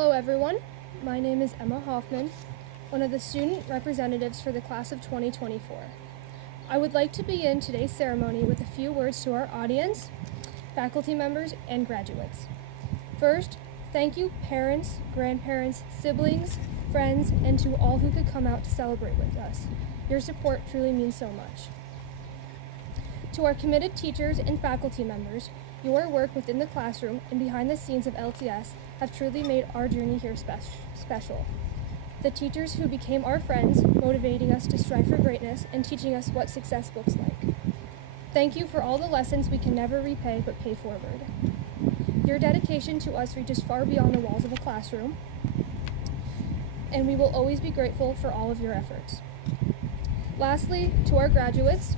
Hello everyone, my name is Emma Hoffman, one of the student representatives for the class of 2024. I would like to begin today's ceremony with a few words to our audience, faculty members, and graduates. First, thank you parents, grandparents, siblings, friends, and to all who could come out to celebrate with us. Your support truly means so much. To our committed teachers and faculty members, your work within the classroom and behind the scenes of LTS have truly made our journey here special. The teachers who became our friends, motivating us to strive for greatness and teaching us what success looks like. Thank you for all the lessons we can never repay but pay forward. Your dedication to us reaches far beyond the walls of a classroom, and we will always be grateful for all of your efforts. Lastly, to our graduates,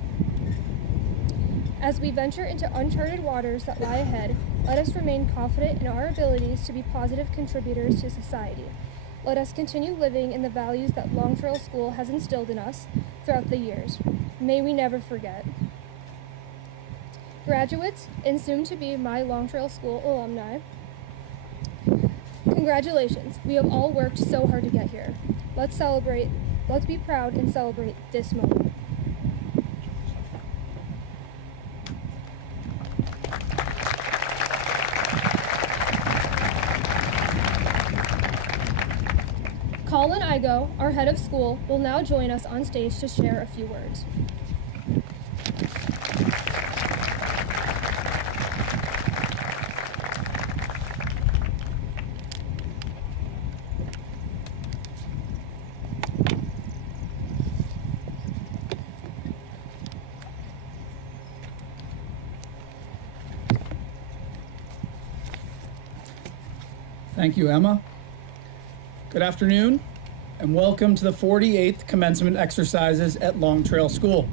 as we venture into uncharted waters that lie ahead, let us remain confident in our abilities to be positive contributors to society. Let us continue living in the values that Long Trail School has instilled in us throughout the years. May we never forget. Graduates, and soon to be my Long Trail School alumni, congratulations. We have all worked so hard to get here. Let's celebrate, let's be proud and celebrate this moment. Colin Igo, our head of school, will now join us on stage to share a few words. Thank you, Emma. Good afternoon, and welcome to the 48th commencement exercises at Long Trail School.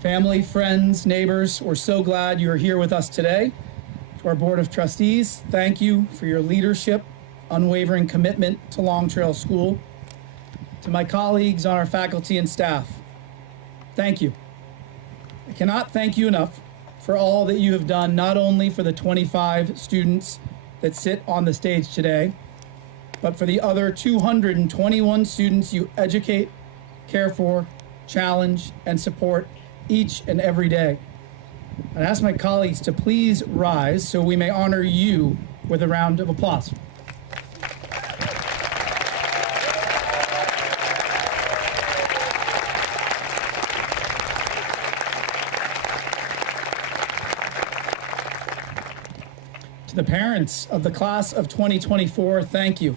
Family, friends, neighbors, we're so glad you are here with us today. To our Board of Trustees, thank you for your leadership, unwavering commitment to Long Trail School. To my colleagues on our faculty and staff, thank you. I cannot thank you enough for all that you have done, not only for the 25 students that sit on the stage today, but for the other 221 students you educate, care for, challenge, and support each and every day. I'd ask my colleagues to please rise so we may honor you with a round of applause. To the parents of the class of 2024, thank you.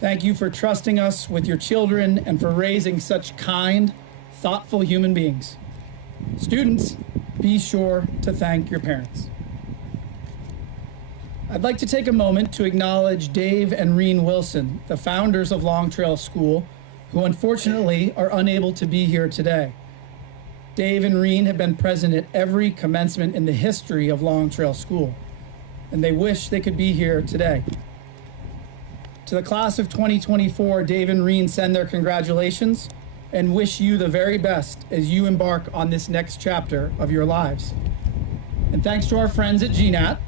Thank you for trusting us with your children and for raising such kind, thoughtful human beings. Students, be sure to thank your parents. I'd like to take a moment to acknowledge Dave and Reen Wilson, the founders of Long Trail School, who unfortunately are unable to be here today. Dave and Reen have been present at every commencement in the history of Long Trail School, and they wish they could be here today. To the class of 2024, Dave and Reen send their congratulations and wish you the very best as you embark on this next chapter of your lives. And thanks to our friends at GNAT,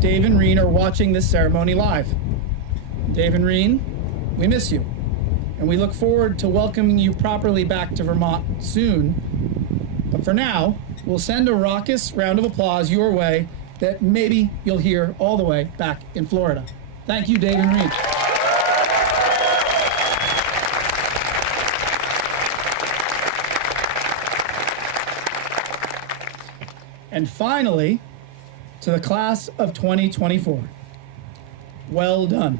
Dave and Reen are watching this ceremony live. Dave and Reen, we miss you, and we look forward to welcoming you properly back to Vermont soon. But for now, we'll send a raucous round of applause your way that maybe you'll hear all the way back in Florida. Thank you, Dave and Reen. And finally, to the class of 2024, well done.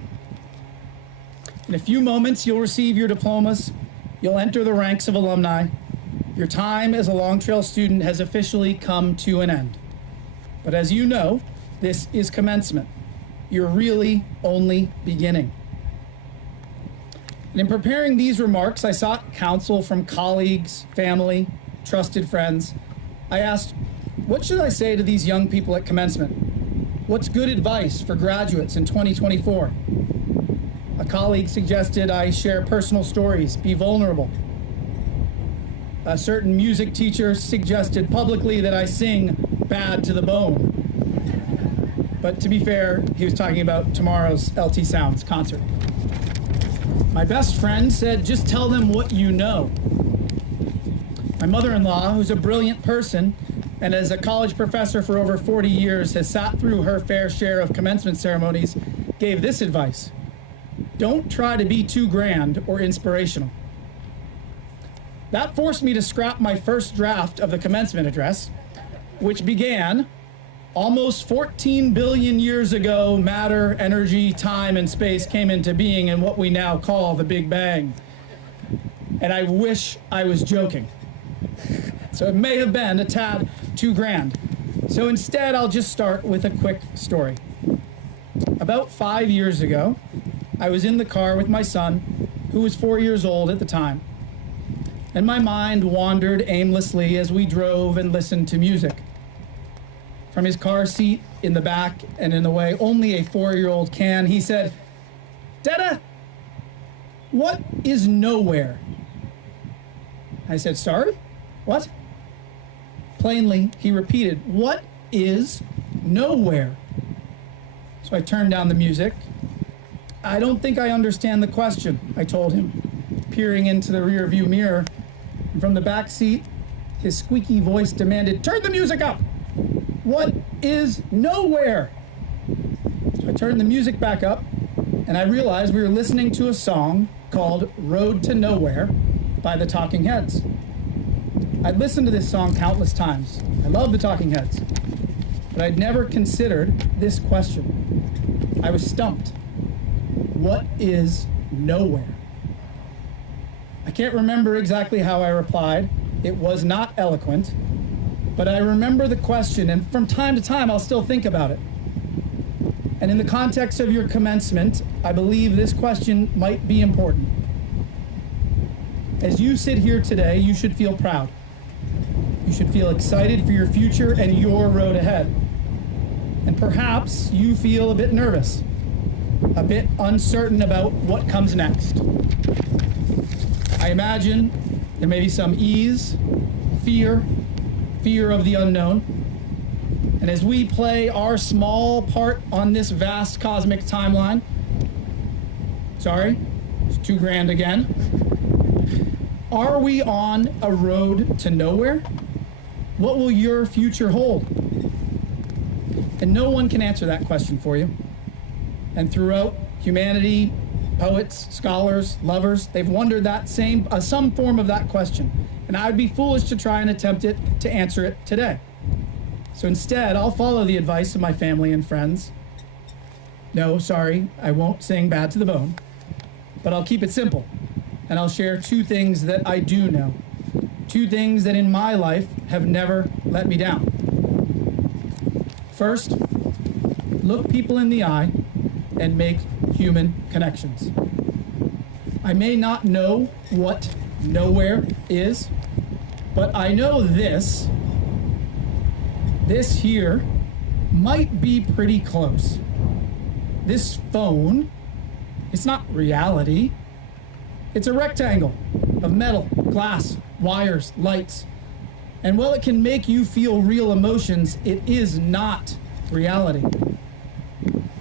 In a few moments, you'll receive your diplomas. You'll enter the ranks of alumni. Your time as a Long Trail student has officially come to an end. But as you know, this is commencement. You're really only beginning. And in preparing these remarks, I sought counsel from colleagues, family, trusted friends. I asked, what should I say to these young people at commencement? What's good advice for graduates in 2024? A colleague suggested I share personal stories, be vulnerable. A certain music teacher suggested publicly that I sing bad to the bone. But to be fair, he was talking about tomorrow's LT Sounds concert. My best friend said, just tell them what you know. My mother-in-law, who's a brilliant person, and as a college professor for over 40 years, has sat through her fair share of commencement ceremonies, gave this advice: don't try to be too grand or inspirational. That forced me to scrap my first draft of the commencement address, which began, almost 14 billion years ago, matter, energy, time, and space came into being in what we now call the Big Bang. And I wish I was joking. So it may have been a tad too grand. So instead, I'll just start with a quick story. About 5 years ago, I was in the car with my son, who was 4 years old at the time. And my mind wandered aimlessly as we drove and listened to music. From his car seat in the back and in the way only a 4-year-old can, he said, "Dada, what is nowhere?" I said, "Sorry? What?" Plainly, he repeated, "What is nowhere?" So I turned down the music. "I don't think I understand the question," I told him, peering into the rearview mirror. And from the back seat, his squeaky voice demanded, "Turn the music up! What is nowhere?" So I turned the music back up, and I realized we were listening to a song called "Road to Nowhere" by the Talking Heads. I'd listened to this song countless times. I love the Talking Heads, but I'd never considered this question. I was stumped. What is nowhere? I can't remember exactly how I replied. It was not eloquent. But I remember the question, and from time to time, I'll still think about it. And in the context of your commencement, I believe this question might be important. As you sit here today, you should feel proud. You should feel excited for your future and your road ahead. And perhaps you feel a bit nervous, a bit uncertain about what comes next. I imagine there may be some ease, fear of the unknown. And as we play our small part on this vast cosmic timeline, sorry, it's too grand again. Are we on a road to nowhere? What will your future hold? And no one can answer that question for you. And throughout humanity, poets, scholars, lovers, they've wondered that some form of that question. And I'd be foolish to try and attempt to answer it today. So instead, I'll follow the advice of my family and friends. No, sorry, I won't sing Bad to the Bone, but I'll keep it simple. And I'll share two things that I do know. Two things that in my life have never let me down. First, look people in the eye and make human connections. I may not know what nowhere is, but I know this here might be pretty close. This phone, it's not reality. It's a rectangle of metal, glass, wires, lights. And while it can make you feel real emotions, it is not reality.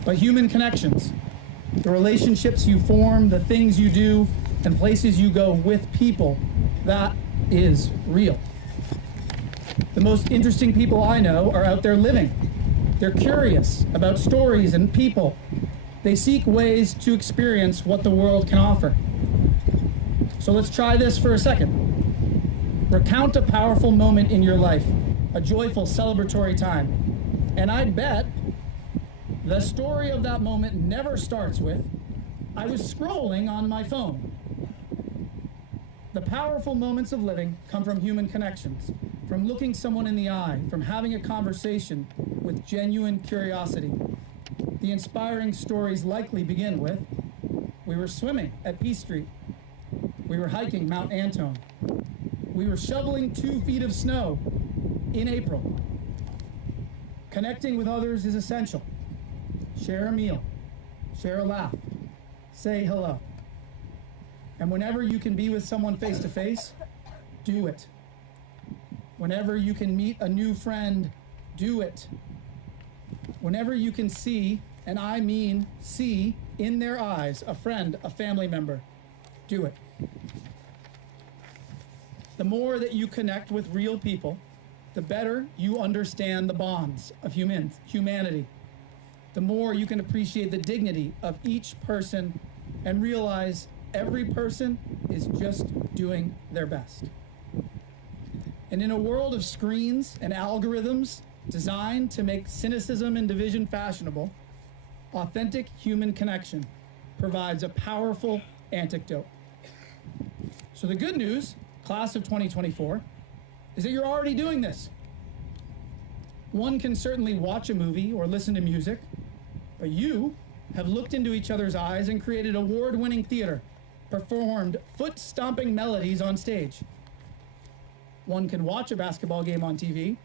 But human connections, the relationships you form, the things you do, and places you go with people, that is real. The most interesting people I know are out there living. They're curious about stories and people. They seek ways to experience what the world can offer. So let's try this for a second. Recount a powerful moment in your life, a joyful celebratory time. And I bet the story of that moment never starts with, "I was scrolling on my phone." The powerful moments of living come from human connections, from looking someone in the eye, from having a conversation with genuine curiosity. The inspiring stories likely begin with, "We were swimming at Peace Street. We were hiking Mount Antone. We were shoveling 2 feet of snow in April." Connecting with others is essential. Share a meal, share a laugh, say hello. And whenever you can be with someone face to face, do it. Whenever you can meet a new friend, do it. Whenever you can see, and I mean see, in their eyes, a friend, a family member, do it. The more that you connect with real people, the better you understand the bonds of humanity. The more you can appreciate the dignity of each person and realize every person is just doing their best. And in a world of screens and algorithms designed to make cynicism and division fashionable, authentic human connection provides a powerful antidote. So the good news, class of 2024, is that you're already doing this. One can certainly watch a movie or listen to music, but you have looked into each other's eyes and created award-winning theater, performed foot-stomping melodies on stage. One can watch a basketball game on TV.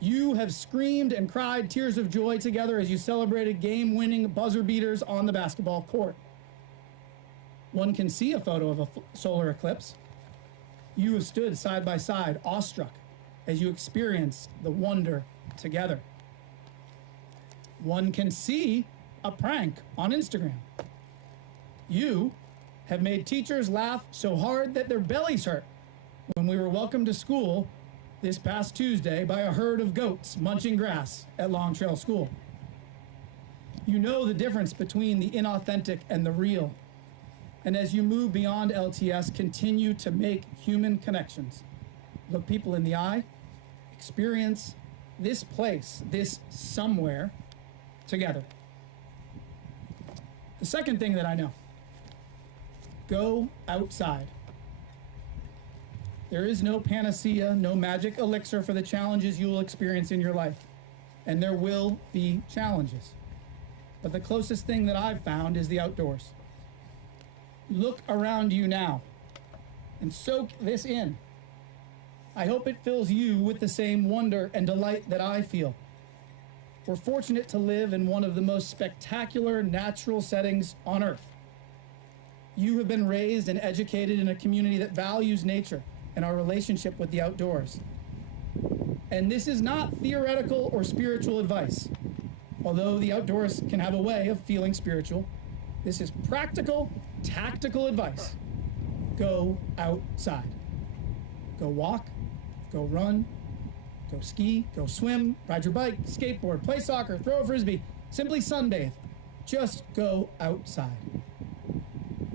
You have screamed and cried tears of joy together as you celebrated game-winning buzzer beaters on the basketball court. One can see a photo of a solar eclipse. You have stood side by side, awestruck, as you experienced the wonder together. One can see a prank on Instagram. You have made teachers laugh so hard that their bellies hurt when we were welcomed to school this past Tuesday by a herd of goats munching grass at Long Trail School. You know the difference between the inauthentic and the real. And as you move beyond LTS, continue to make human connections. Look people in the eye, experience this place, this somewhere, together. The second thing that I know, go outside. There is no panacea, no magic elixir for the challenges you will experience in your life. And there will be challenges. But the closest thing that I've found is the outdoors. Look around you now and soak this in. I hope it fills you with the same wonder and delight that I feel. We're fortunate to live in one of the most spectacular natural settings on Earth. You have been raised and educated in a community that values nature and our relationship with the outdoors. And this is not theoretical or spiritual advice. Although the outdoors can have a way of feeling spiritual, this is practical, tactical advice. Go outside. Go walk, go run, go ski, go swim, ride your bike, skateboard, play soccer, throw a frisbee, simply sunbathe. Just go outside.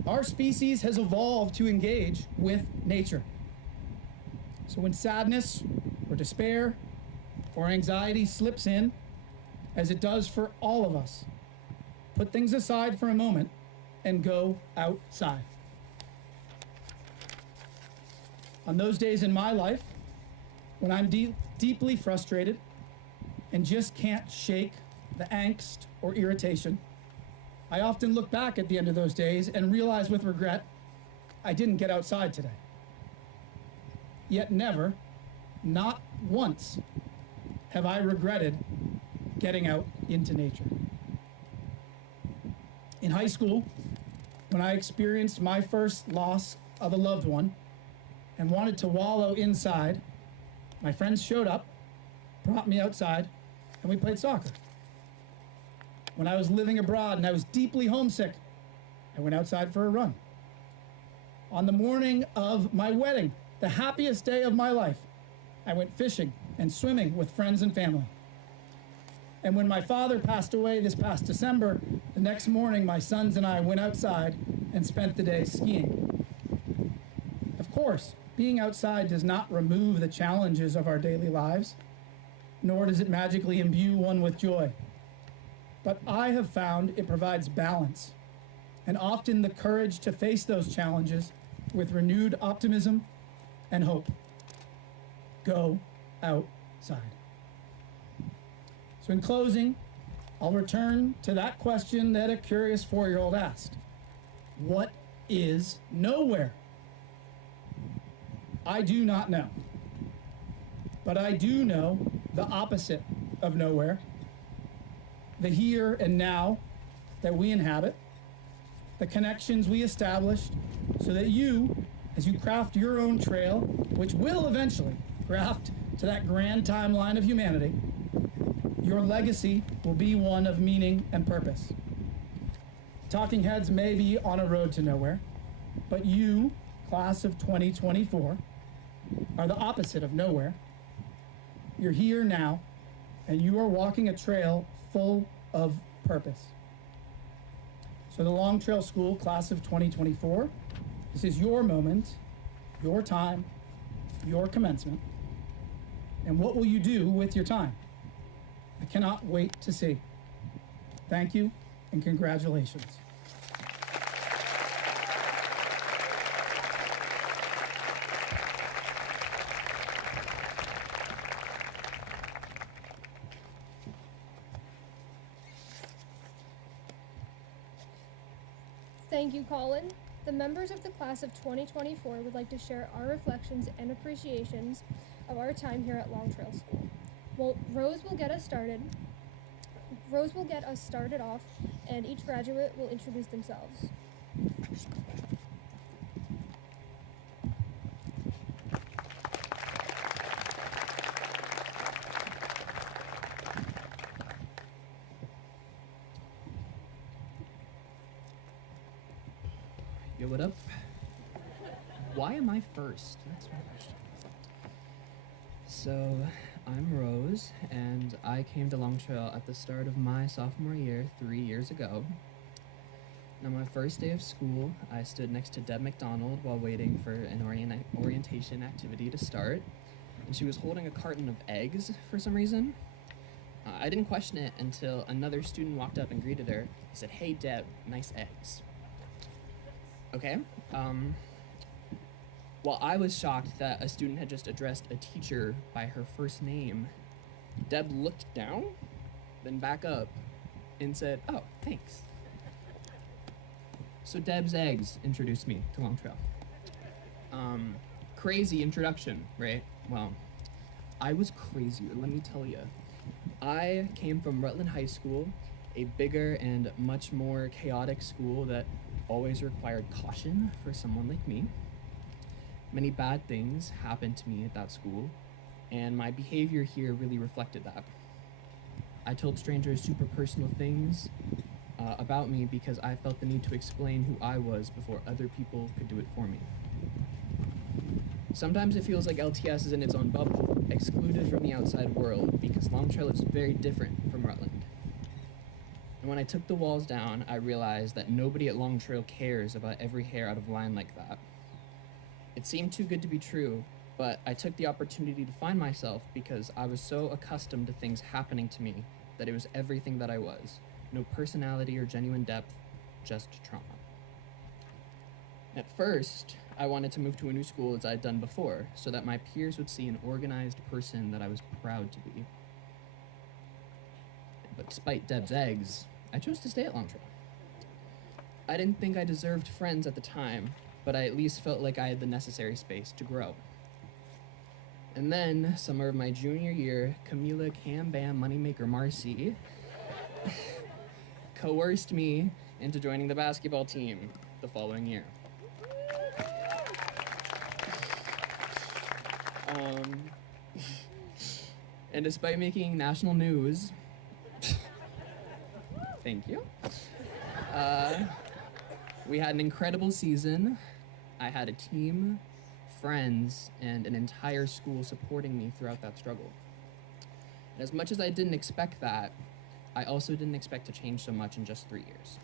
Our species has evolved to engage with nature. So when sadness or despair or anxiety slips in, as it does for all of us, put things aside for a moment and go outside. On those days in my life, when I'm deeply frustrated and just can't shake the angst or irritation, I often look back at the end of those days and realize with regret, I didn't get outside today. Yet never, not once, have I regretted getting out into nature. In high school, when I experienced my first loss of a loved one and wanted to wallow inside, my friends showed up, brought me outside, and we played soccer. When I was living abroad and I was deeply homesick, I went outside for a run. On the morning of my wedding, the happiest day of my life, I went fishing and swimming with friends and family. And when my father passed away this past December, the next morning my sons and I went outside and spent the day skiing. Of course, being outside does not remove the challenges of our daily lives, nor does it magically imbue one with joy. But I have found it provides balance, and often the courage to face those challenges with renewed optimism and hope. Go outside. So in closing, I'll return to that question that a curious 4-year-old asked. What is nowhere? I do not know. But I do know the opposite of nowhere. The here and now that we inhabit, the connections we established so that you, as you craft your own trail, which will eventually craft to that grand timeline of humanity, Your legacy will be one of meaning and purpose. Talking heads may be on a road to nowhere, but you, class of 2024, are the opposite of nowhere. You're here now, and you are walking a trail full of purpose. So the Long Trail School class of 2024, this is your moment, your time, your commencement. And what will you do with your time? I cannot wait to see. Thank you and congratulations. Thank you, Colin. The members of the class of 2024 would like to share our reflections and appreciations of our time here at Long Trail School. Well, Rose will get us started off, and each graduate will introduce themselves. Yo, what up? Why am I first? That's my question. So, I'm Rose, and I came to Long Trail at the start of my sophomore year 3 years ago. On my first day of school, I stood next to Deb McDonald while waiting for an orientation activity to start, and she was holding a carton of eggs for some reason. I didn't question it until another student walked up and greeted her. He said, "Hey Deb, nice eggs." Okay, while I was shocked that a student had just addressed a teacher by her first name, Deb looked down, then back up, and said, "Oh, thanks." So Deb's eggs introduced me to Long Trail. Crazy introduction, right? Well, I was crazier, let me tell you. I came from Rutland High School, a bigger and much more chaotic school that always required caution for someone like me. Many bad things happened to me at that school, and my behavior here really reflected that. I told strangers super personal things about me because I felt the need to explain who I was before other people could do it for me. Sometimes it feels like LTS is in its own bubble, excluded from the outside world, because Long Trail is very different from Rutland. And when I took the walls down, I realized that nobody at Long Trail cares about every hair out of line like that. It seemed too good to be true, but I took the opportunity to find myself because I was so accustomed to things happening to me that it was everything that I was. No personality or genuine depth, just trauma. At first, I wanted to move to a new school as I'd done before, so that my peers would see an organized person that I was proud to be. But despite Deb's eggs, I chose to stay at Long Trail. I didn't think I deserved friends at the time, but I at least felt like I had the necessary space to grow. And then, summer of my junior year, Camila Cam Bam Moneymaker Marcy coerced me into joining the basketball team the following year. And despite making national news, thank you, we had an incredible season. I had a team, friends, and an entire school supporting me throughout that struggle. And as much as I didn't expect that, I also didn't expect to change so much in just 3 years.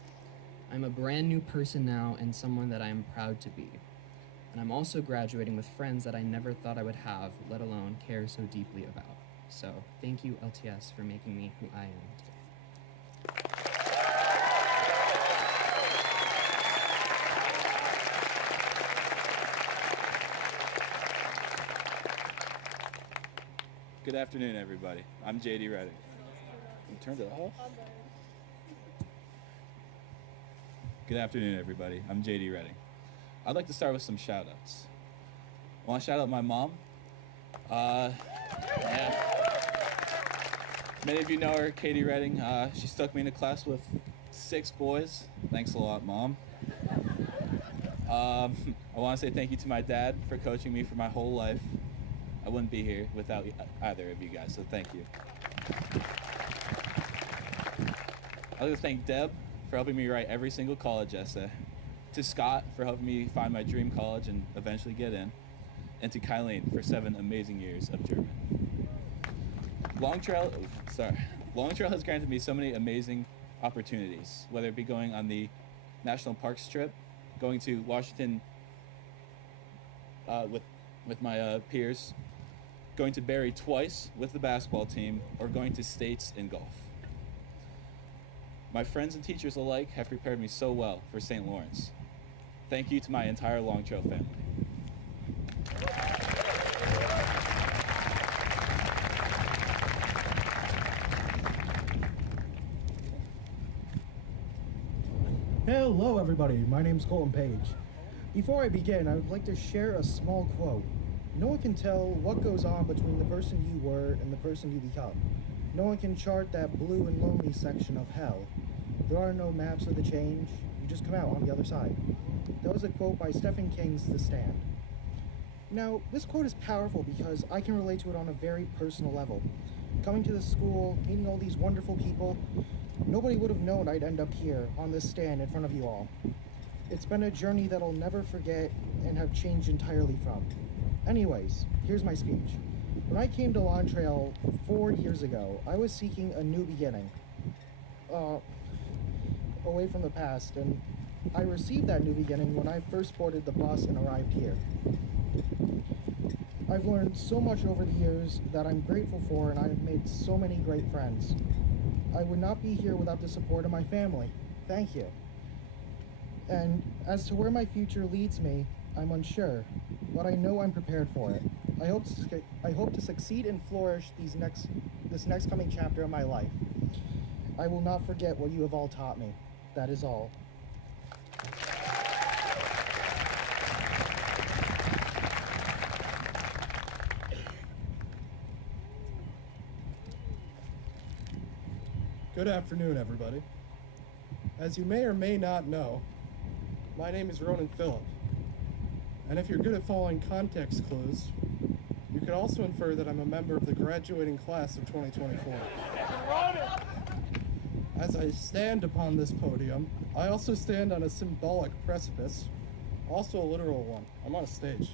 I'm a brand new person now and someone that I am proud to be. And I'm also graduating with friends that I never thought I would have, let alone care so deeply about. So thank you, LTS, for making me who I am today. Good afternoon, everybody. I'm JD Redding. You turned it off? Good afternoon, everybody. I'm JD Redding. I'd like to start with some shout-outs. I want to shout out my mom. Many of you know her, Katie Redding. She stuck me in a class with 6 boys. Thanks a lot, Mom. I want to say thank you to my dad for coaching me for my whole life. I wouldn't be here without either of you guys, so thank you. I'd like to thank Deb for helping me write every single college essay, to Scott for helping me find my dream college and eventually get in, and to Kylene for 7 amazing years of German. Long Trail has granted me so many amazing opportunities, whether it be going on the National Parks trip, going to Washington with my peers, going to Barrie twice with the basketball team, or going to states in golf. My friends and teachers alike have prepared me so well for St. Lawrence. Thank you to my entire Long Trail family. Hello everybody, my name's Colton Page. Before I begin, I would like to share a small quote. No one can tell what goes on between the person you were and the person you become. No one can chart that blue and lonely section of hell. There are no maps of the change, you just come out on the other side. That was a quote by Stephen King's The Stand. Now, this quote is powerful because I can relate to it on a very personal level. Coming to this school, meeting all these wonderful people, nobody would have known I'd end up here on this stand in front of you all. It's been a journey that I'll never forget and have changed entirely from. Anyways, here's my speech. When I came to Long Trail 4 years ago, I was seeking a new beginning. Away from the past, and I received that new beginning when I first boarded the bus and arrived here. I've learned so much over the years that I'm grateful for, and I have made so many great friends. I would not be here without the support of my family. Thank you. And as to where my future leads me, I'm unsure, but I know I'm prepared for it. I hope to succeed and flourish this next coming chapter of my life. I will not forget what you have all taught me. That is all. Good afternoon, everybody. As you may or may not know, my name is Ronan Phillip. And if you're good at following context clues, you could also infer that I'm a member of the graduating class of 2024. As I stand upon this podium, I also stand on a symbolic precipice, also a literal one. I'm on a stage.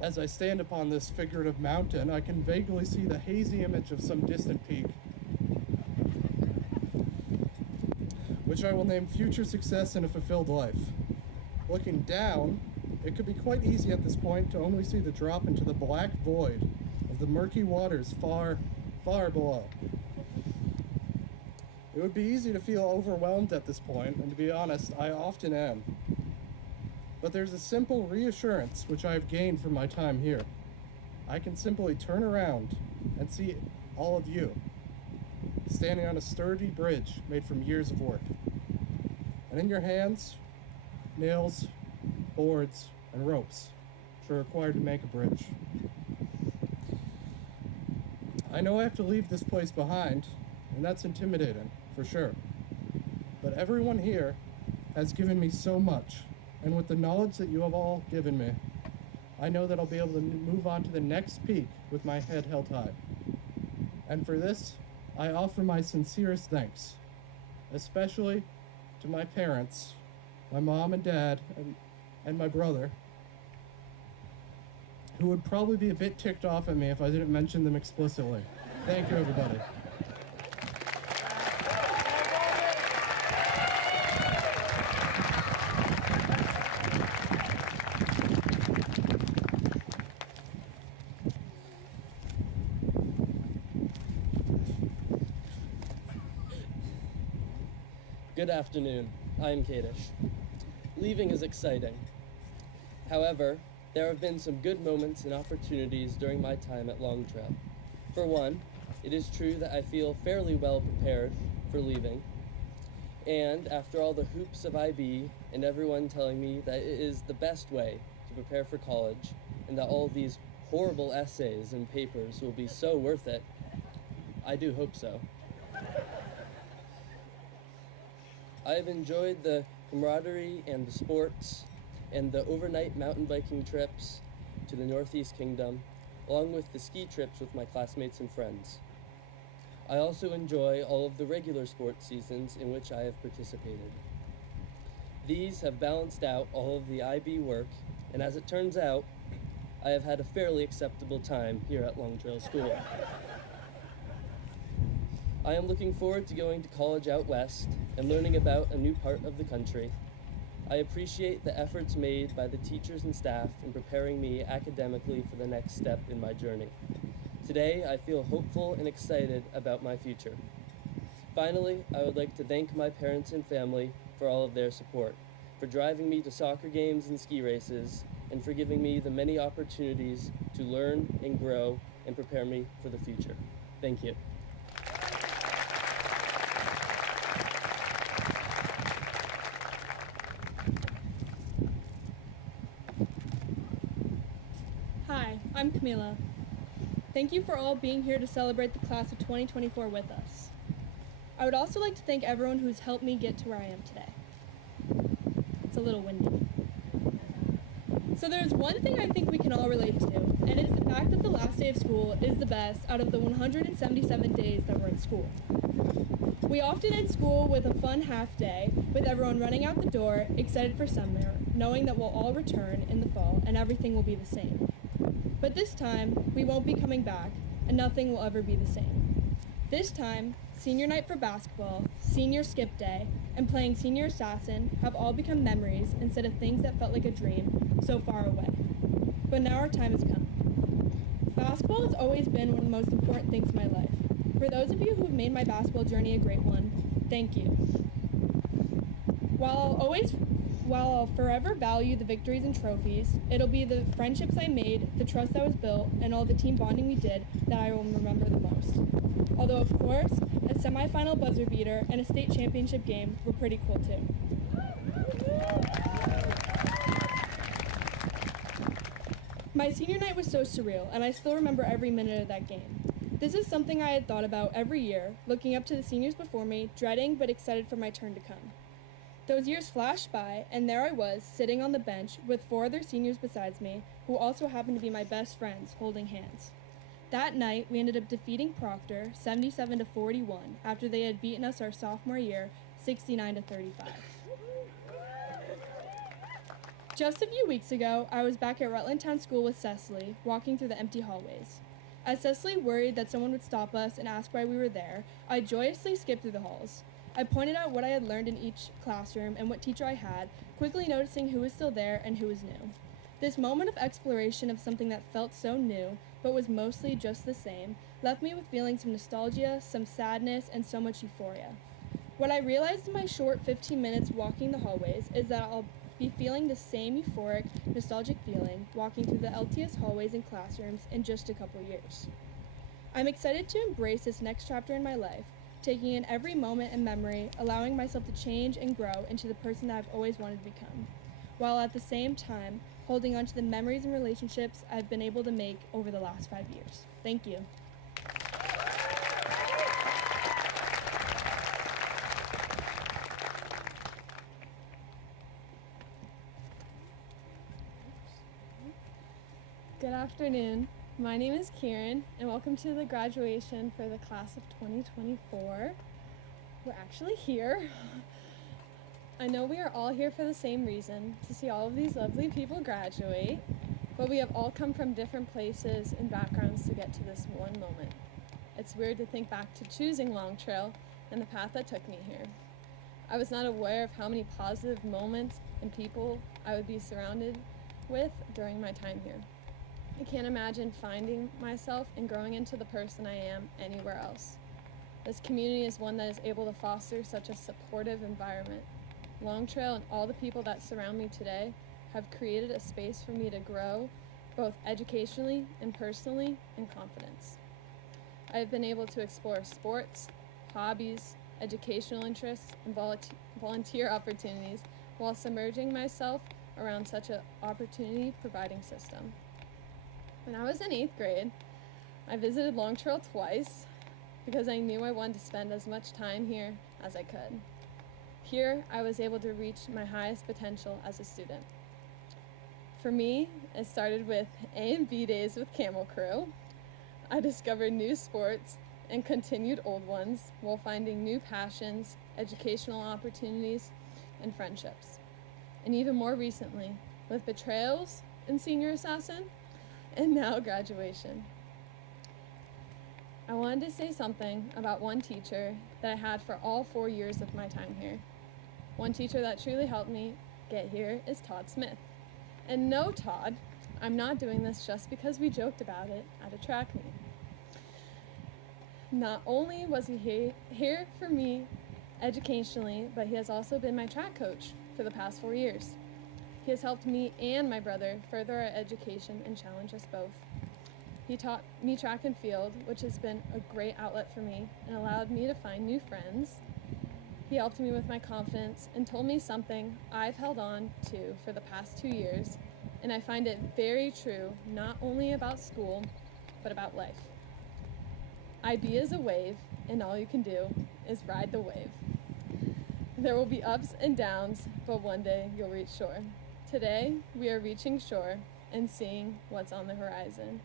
As I stand upon this figurative mountain, I can vaguely see the hazy image of some distant peak, which I will name future success and a fulfilled life. Looking down, it could be quite easy at this point to only see the drop into the black void of the murky waters far, far below. It would be easy to feel overwhelmed at this point, and to be honest, I often am. But there's a simple reassurance which I have gained from my time here. I can simply turn around and see all of you, standing on a sturdy bridge made from years of work. And in your hands, nails, boards, and ropes, which are required to make a bridge. I know I have to leave this place behind, and that's intimidating, for sure. But everyone here has given me so much, and with the knowledge that you have all given me, I know that I'll be able to move on to the next peak with my head held high. And for this, I offer my sincerest thanks, especially to my parents, my mom and dad, and my brother, who would probably be a bit ticked off at me if I didn't mention them explicitly. Thank you, everybody. Good afternoon, I'm Kadish. Leaving is exciting. However, there have been some good moments and opportunities during my time at Long Trail. For one, it is true that I feel fairly well prepared for leaving. And after all the hoops of IB and everyone telling me that it is the best way to prepare for college and that all these horrible essays and papers will be so worth it, I do hope so. I have enjoyed the camaraderie and the sports and the overnight mountain biking trips to the Northeast Kingdom, along with the ski trips with my classmates and friends. I also enjoy all of the regular sports seasons in which I have participated. These have balanced out all of the IB work, and as it turns out, I have had a fairly acceptable time here at Long Trail School. I am looking forward to going to college out west and learning about a new part of the country. I appreciate the efforts made by the teachers and staff in preparing me academically for the next step in my journey. Today, I feel hopeful and excited about my future. Finally, I would like to thank my parents and family for all of their support, for driving me to soccer games and ski races, and for giving me the many opportunities to learn and grow and prepare me for the future. Thank you. Hi, I'm Camila. Thank you for all being here to celebrate the class of 2024 with us. I would also like to thank everyone who's helped me get to where I am today. It's a little windy. So there's one thing I think we can all relate to, and it is the fact that the last day of school is the best out of the 177 days that we're in school. We often end school with a fun half day, with everyone running out the door, excited for summer, knowing that we'll all return in the fall and everything will be the same. But this time, we won't be coming back, and nothing will ever be the same. This time, senior night for basketball, senior skip day, and playing senior assassin have all become memories instead of things that felt like a dream so far away. But now our time has come. Basketball has always been one of the most important things in my life. For those of you who have made my basketball journey a great one, thank you. While I'll forever value the victories and trophies, it'll be the friendships I made, the trust that was built, and all the team bonding we did that I will remember the most. Although, of course, a semifinal buzzer beater and a state championship game were pretty cool too. My senior night was so surreal, and I still remember every minute of that game. This is something I had thought about every year, looking up to the seniors before me, dreading but excited for my turn to come. Those years flashed by, and there I was, sitting on the bench with 4 other seniors besides me, who also happened to be my best friends, holding hands. That night, we ended up defeating Proctor 77-41 after they had beaten us our sophomore year 69-35. Just a few weeks ago, I was back at Rutland Town School with Cecily, walking through the empty hallways. As Cecily worried that someone would stop us and ask why we were there, I joyously skipped through the halls. I pointed out what I had learned in each classroom and what teacher I had, quickly noticing who was still there and who was new. This moment of exploration of something that felt so new, but was mostly just the same, left me with feelings of nostalgia, some sadness, and so much euphoria. What I realized in my short 15 minutes walking the hallways is that I'll be feeling the same euphoric, nostalgic feeling walking through the LTS hallways and classrooms in just a couple years. I'm excited to embrace this next chapter in my life, taking in every moment and memory, allowing myself to change and grow into the person that I've always wanted to become, while at the same time holding on to the memories and relationships I've been able to make over the last 5 years. Thank you. Good afternoon. My name is Kieran, and welcome to the graduation for the class of 2024. We're actually here. I know we are all here for the same reason, to see all of these lovely people graduate, but we have all come from different places and backgrounds to get to this one moment. It's weird to think back to choosing Long Trail and the path that took me here. I was not aware of how many positive moments and people I would be surrounded with during my time here. I can't imagine finding myself and growing into the person I am anywhere else. This community is one that is able to foster such a supportive environment. Long Trail and all the people that surround me today have created a space for me to grow, both educationally and personally, in confidence. I have been able to explore sports, hobbies, educational interests, and volunteer opportunities while submerging myself around such an opportunity-providing system. When I was in 8th grade, I visited Long Trail twice because I knew I wanted to spend as much time here as I could. Here, I was able to reach my highest potential as a student. For me, it started with A and B days with Camel Crew. I discovered new sports and continued old ones while finding new passions, educational opportunities, and friendships. And even more recently, with betrayals and senior assassin, and now graduation. I wanted to say something about one teacher that I had for all 4 years of my time here. One teacher that truly helped me get here is Todd Smith. And no, Todd, I'm not doing this just because we joked about it at a track meet. Not only was he here for me educationally, but he has also been my track coach for the past 4 years. He has helped me and my brother further our education and challenge us both. He taught me track and field, which has been a great outlet for me and allowed me to find new friends. He helped me with my confidence and told me something I've held on to for the past 2 years, and I find it very true, not only about school, but about life. IB is a wave, and all you can do is ride the wave. There will be ups and downs, but one day you'll reach shore. Today, we are reaching shore and seeing what's on the horizon.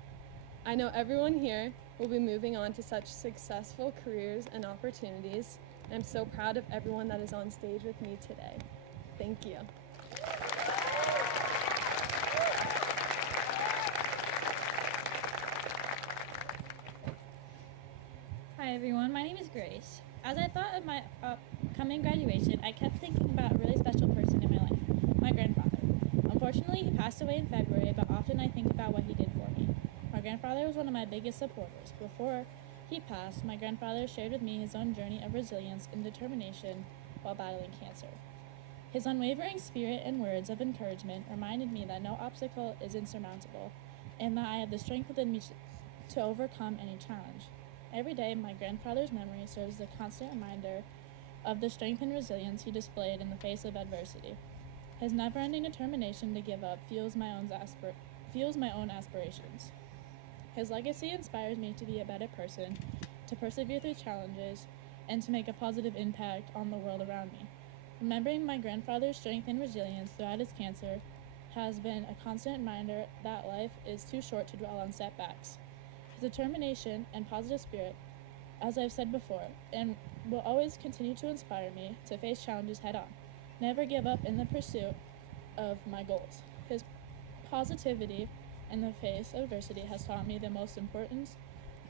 I know everyone here will be moving on to such successful careers and opportunities, and I'm so proud of everyone that is on stage with me today. Thank you. Hi everyone, my name is Grace. As I thought of my upcoming graduation, I kept thinking about a really special person in my life, my grandfather. Unfortunately, he passed away in February, but often I think about what he did for me. My grandfather was one of my biggest supporters. Before he passed, my grandfather shared with me his own journey of resilience and determination while battling cancer. His unwavering spirit and words of encouragement reminded me that no obstacle is insurmountable, and that I have the strength within me to overcome any challenge. Every day, my grandfather's memory serves as a constant reminder of the strength and resilience he displayed in the face of adversity. His never-ending determination to give up fuels my own aspirations. His legacy inspires me to be a better person, to persevere through challenges, and to make a positive impact on the world around me. Remembering my grandfather's strength and resilience throughout his cancer has been a constant reminder that life is too short to dwell on setbacks. His determination and positive spirit, as I've said before, and will always continue to inspire me to face challenges head on, never give up in the pursuit of my goals. His positivity in the face of adversity has taught me the most importance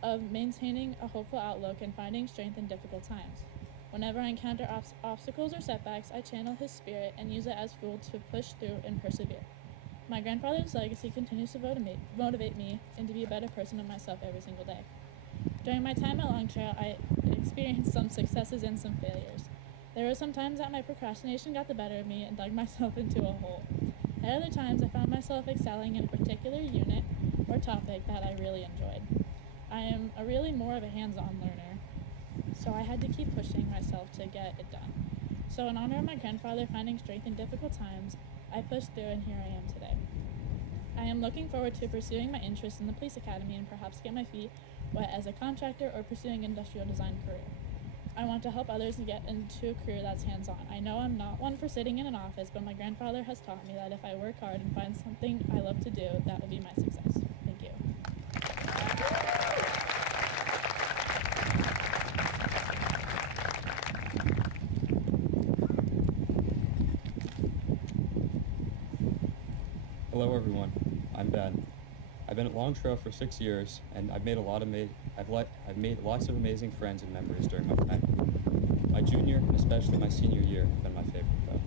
of maintaining a hopeful outlook and finding strength in difficult times. Whenever I encounter obstacles or setbacks, I channel his spirit and use it as fuel to push through and persevere. My grandfather's legacy continues to motivate me and to be a better person of myself every single day. During my time at Long Trail, I experienced some successes and some failures. There were some times that my procrastination got the better of me and dug myself into a hole. At other times, I found myself excelling in a particular unit or topic that I really enjoyed. I am really more of a hands-on learner, so I had to keep pushing myself to get it done. So in honor of my grandfather finding strength in difficult times, I pushed through and here I am today. I am looking forward to pursuing my interest in the police academy and perhaps get my feet wet as a contractor or pursuing an industrial design career. I want to help others to get into a career that's hands-on. I know I'm not one for sitting in an office, but my grandfather has taught me that if I work hard and find something I love to do, that will be my success. Thank you. Hello everyone, I'm Ben. I've been at Long Trail for 6 years, and I've made lots of amazing friends and memories during my time. My junior and especially my senior year have been my favorite though.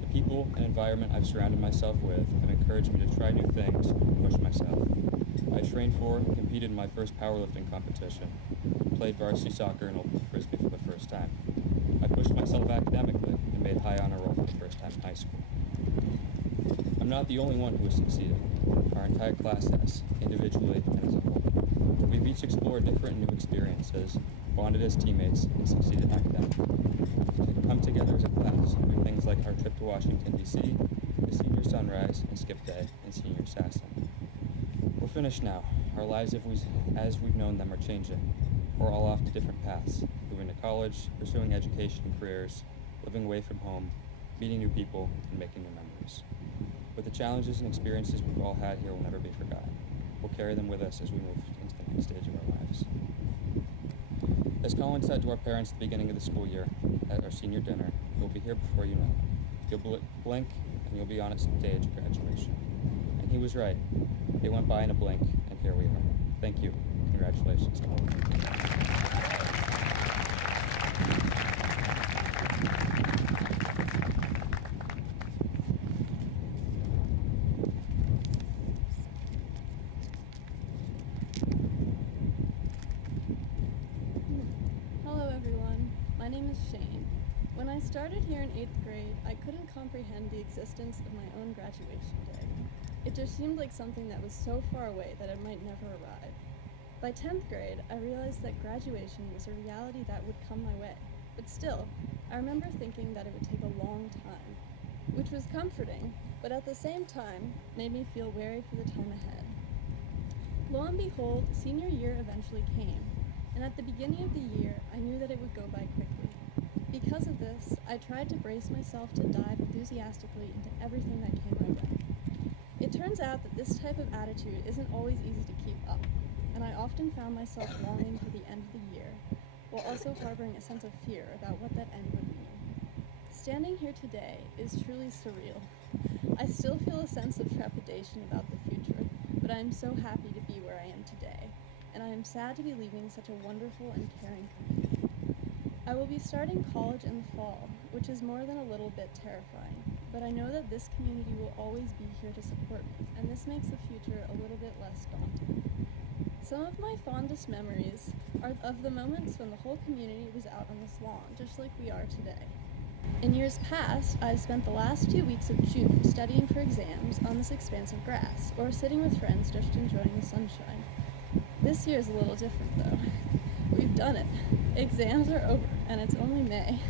The people and environment I've surrounded myself with have encouraged me to try new things and push myself. I trained for and competed in my first powerlifting competition, played varsity soccer and open frisbee for the first time. I pushed myself academically and made high honor roll for the first time in high school. I'm not the only one who has succeeded. Our entire class has, individually and as a whole. We've each explored different new experiences, bonded as teammates, and succeeded academically. To come together as a class through things like our trip to Washington, D.C., the senior sunrise and skip day, and senior assassin. We're finished now. Our lives as we've known them are changing. We're all off to different paths, moving to college, pursuing education and careers, living away from home, meeting new people, and making new memories. But the challenges and experiences we've all had here will never be forgotten. We'll carry them with us as we move into the next stage of our lives. As Colin said to our parents at the beginning of the school year at our senior dinner, you'll be here before you know it. You'll blink and you'll be on its stage at graduation. And he was right. They went by in a blink, and here we are. Thank you. Congratulations. Hello everyone, my name is Shane. When I started here in 8th grade, I couldn't comprehend the existence of my own graduation day. It just seemed like something that was so far away that it might never arrive. By 10th grade, I realized that graduation was a reality that would come my way. But still, I remember thinking that it would take a long time, which was comforting, but at the same time, made me feel wary for the time ahead. Lo and behold, senior year eventually came, and at the beginning of the year, I knew that it would go by quickly. Because of this, I tried to brace myself to dive enthusiastically into everything that came my way. It turns out that this type of attitude isn't always easy to keep up, and I often found myself longing for the end of the year, while also harboring a sense of fear about what that end would mean. Standing here today is truly surreal. I still feel a sense of trepidation about the future, but I am so happy to be where I am today, and I am sad to be leaving such a wonderful and caring community. I will be starting college in the fall, which is more than a little bit terrifying, but I know that this community will always be here to support me, and this makes the future a little bit less daunting. Some of my fondest memories are of the moments when the whole community was out on this lawn, just like we are today. In years past, I've spent the last 2 weeks of June studying for exams on this expanse of grass, or sitting with friends just enjoying the sunshine. This year is a little different, though. We've done it. Exams are over, and it's only May.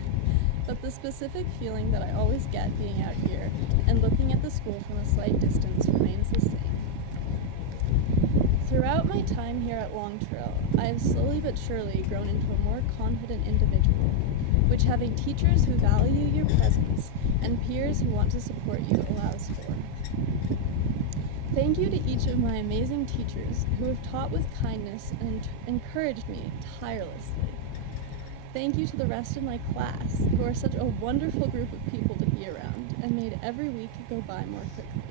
But the specific feeling that I always get being out here and looking at the school from a slight distance remains the same. Throughout my time here at Long Trail, I have slowly but surely grown into a more confident individual, which having teachers who value your presence and peers who want to support you allows for. Thank you to each of my amazing teachers who have taught with kindness and encouraged me tirelessly. Thank you to the rest of my class, who are such a wonderful group of people to be around and made every week go by more quickly.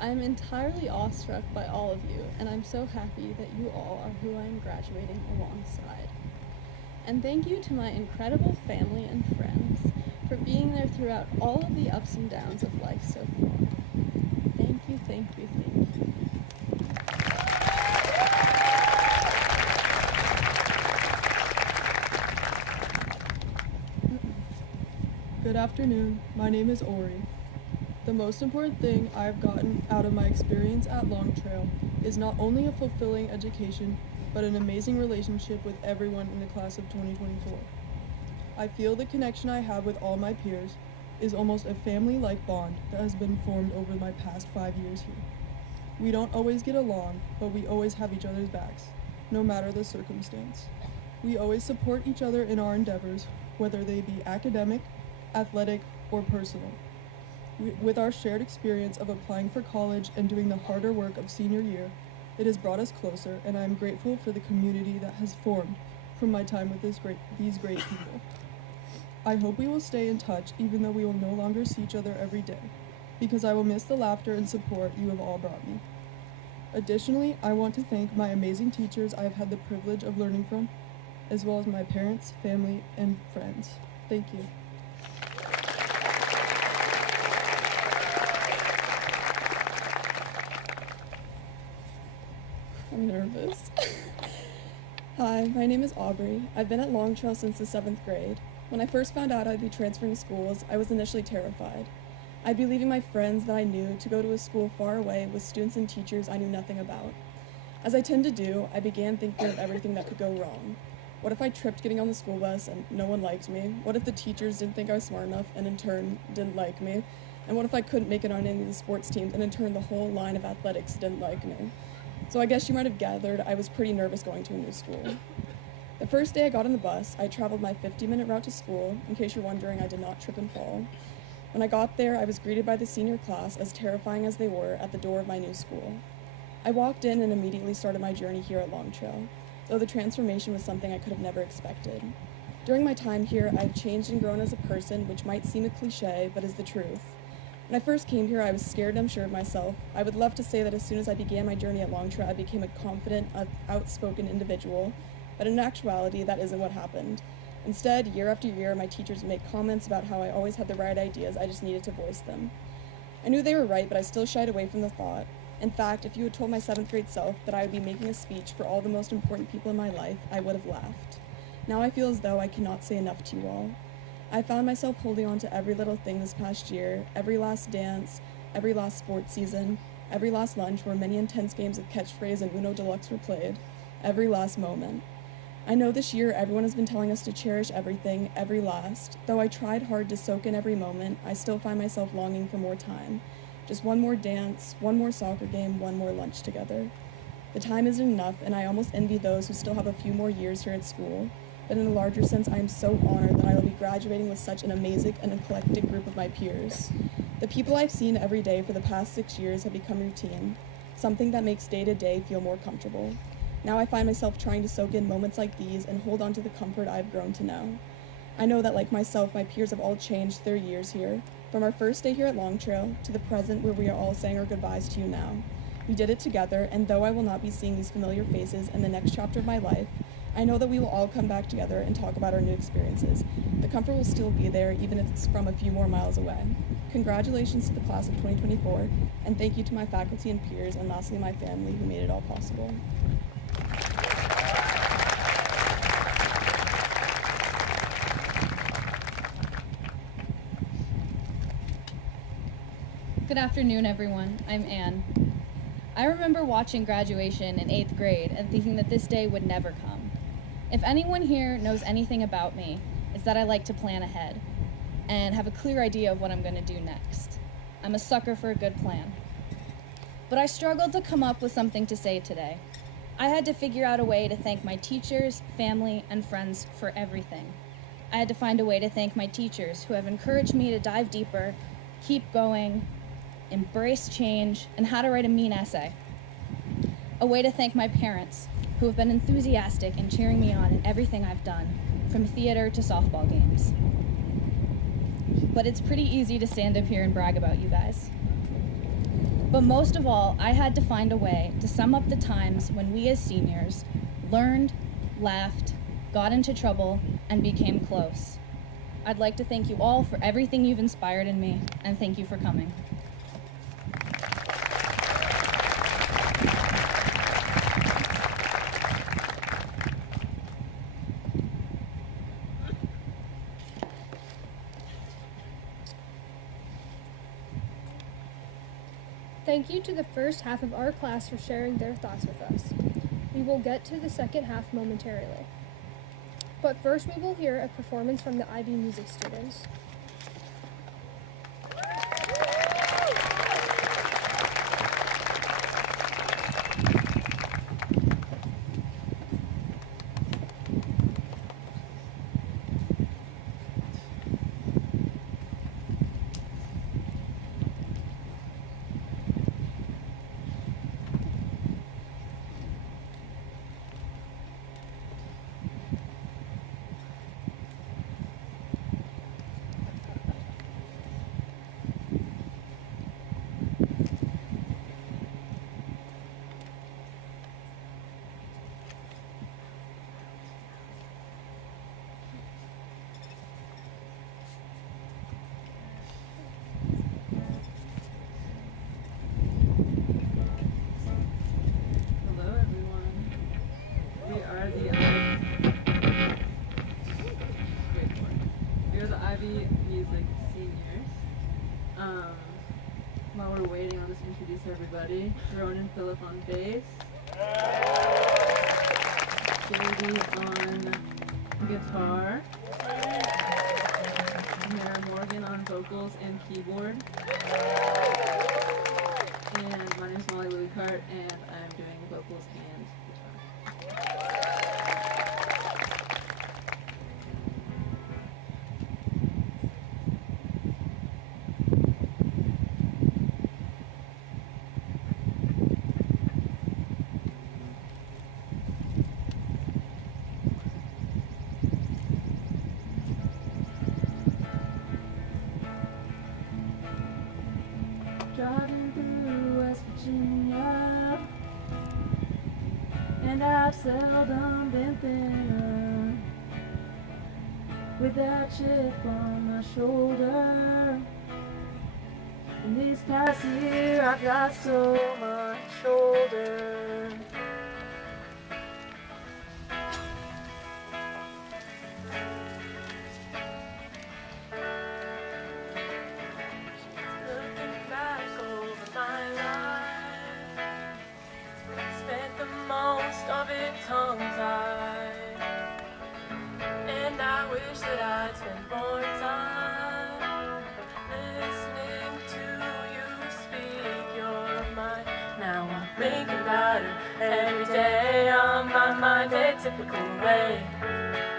I am entirely awestruck by all of you, and I'm so happy that you all are who I am graduating alongside. And thank you to my incredible family and friends for being there throughout all of the ups and downs of life so far. Thank you, thank you, thank you. Good afternoon, my name is Ori. The most important thing I have gotten out of my experience at Long Trail is not only a fulfilling education, but an amazing relationship with everyone in the class of 2024. I feel the connection I have with all my peers is almost a family-like bond that has been formed over my past 5 years here. We don't always get along, but we always have each other's backs, no matter the circumstance. We always support each other in our endeavors, whether they be academic, athletic, or personal. With our shared experience of applying for college and doing the harder work of senior year, it has brought us closer, and I am grateful for the community that has formed from my time with these great people. I hope we will stay in touch even though we will no longer see each other every day, because I will miss the laughter and support you have all brought me. Additionally, I want to thank my amazing teachers I have had the privilege of learning from, as well as my parents, family, and friends. Thank you. I'm nervous. Hi, my name is Aubrey. I've been at Long Trail since the 7th grade. When I first found out I'd be transferring schools, I was initially terrified. I'd be leaving my friends that I knew to go to a school far away with students and teachers I knew nothing about. As I tend to do, I began thinking of everything that could go wrong. What if I tripped getting on the school bus and no one liked me? What if the teachers didn't think I was smart enough and in turn didn't like me? And what if I couldn't make it on any of the sports teams and in turn the whole line of athletics didn't like me? So I guess you might have gathered I was pretty nervous going to a new school. The first day I got on the bus, I traveled my 50-minute route to school. In case you're wondering, I did not trip and fall. When I got there, I was greeted by the senior class, as terrifying as they were, at the door of my new school. I walked in and immediately started my journey here at Long Trail. though the transformation was something I could have never expected. During my time here, I've changed and grown as a person, which might seem a cliche, but is the truth. When I first came here, I was scared and unsure of myself. I would love to say that as soon as I began my journey at Long Trail, I became a confident, outspoken individual, but in actuality, that isn't what happened. Instead, year after year, my teachers would make comments about how I always had the right ideas, I just needed to voice them. I knew they were right, but I still shied away from the thought. In fact, if you had told my 7th grade self that I would be making a speech for all the most important people in my life, I would have laughed. Now I feel as though I cannot say enough to you all. I found myself holding on to every little thing this past year, every last dance, every last sports season, every last lunch where many intense games of catchphrase and Uno Deluxe were played, every last moment. I know this year everyone has been telling us to cherish everything, every last. Though I tried hard to soak in every moment, I still find myself longing for more time. Just one more dance, one more soccer game, one more lunch together. The time isn't enough, and I almost envy those who still have a few more years here at school. But in a larger sense, I am so honored that I will be graduating with such an amazing and eclectic group of my peers. The people I've seen every day for the past 6 years have become routine, something that makes day-to-day feel more comfortable. Now I find myself trying to soak in moments like these and hold on to the comfort I've grown to know. I know that like myself, my peers have all changed their years here, from our first day here at Long Trail to the present where we are all saying our goodbyes to you now. We did it together, and though I will not be seeing these familiar faces in the next chapter of my life, I know that we will all come back together and talk about our new experiences. The comfort will still be there, even if it's from a few more miles away. Congratulations to the class of 2024, and thank you to my faculty and peers, and lastly my family who made it all possible. Good afternoon, everyone. I'm Anne. I remember watching graduation in 8th grade and thinking that this day would never come. If anyone here knows anything about me, it's that I like to plan ahead and have a clear idea of what I'm going to do next. I'm a sucker for a good plan. But I struggled to come up with something to say today. I had to figure out a way to thank my teachers, family, and friends for everything. I had to find a way to thank my teachers who have encouraged me to dive deeper, keep going, embrace change, and how to write a mean essay. A way to thank my parents, who have been enthusiastic and cheering me on in everything I've done, from theater to softball games. But it's pretty easy to stand up here and brag about you guys. But most of all, I had to find a way to sum up the times when we as seniors learned, laughed, got into trouble, and became close. I'd like to thank you all for everything you've inspired in me, and thank you for coming. Thank you to the first half of our class for sharing their thoughts with us. We will get to the second half momentarily. But first we will hear a performance from the IB music students. While we're waiting, I'll just introduce everybody. Ronan and Philip on bass. JD on guitar. Mara Morgan on vocals and keyboard. And my name is Molly Louicart, and I'm doing vocals and guitar. driving through West Virginia, and I've seldom been thinner, with that chip on my shoulder. And this past year I've got so much older. Looking back over my life, spent the most of it tongue-tied, and I wish that I'd spend more time listening to you speak your mind. Now I'm thinking about it every day on my mind, a typical way.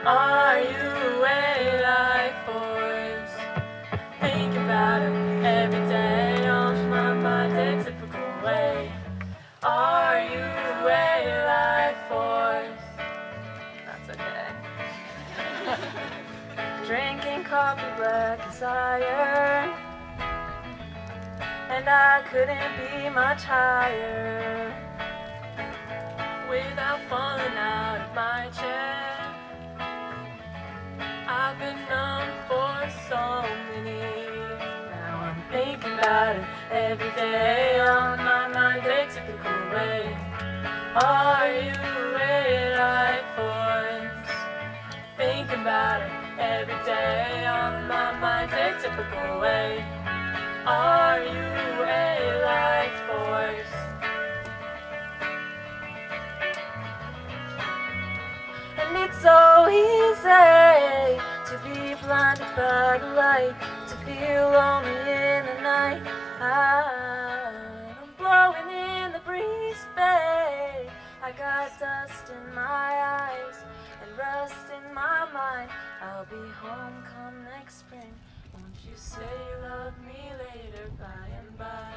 Are you a life force? Thinking about it every day on my mind, a typical way. Are you a life force? That's okay. Drinking coffee black as iron, and I couldn't be much higher without falling out of my chair. I've been numb for so many years. Now I'm thinking about it every day on my mind, a typical way. Are you a life force? Thinking about it every day on my mind, a typical way. Are you a life force? And it's so easy to be blinded by the light, to feel lonely in the night. I'm blowing in the breeze, babe. I got dust in my eyes and rust in my mind. I'll be home come next spring. Won't you say you love me later by and by?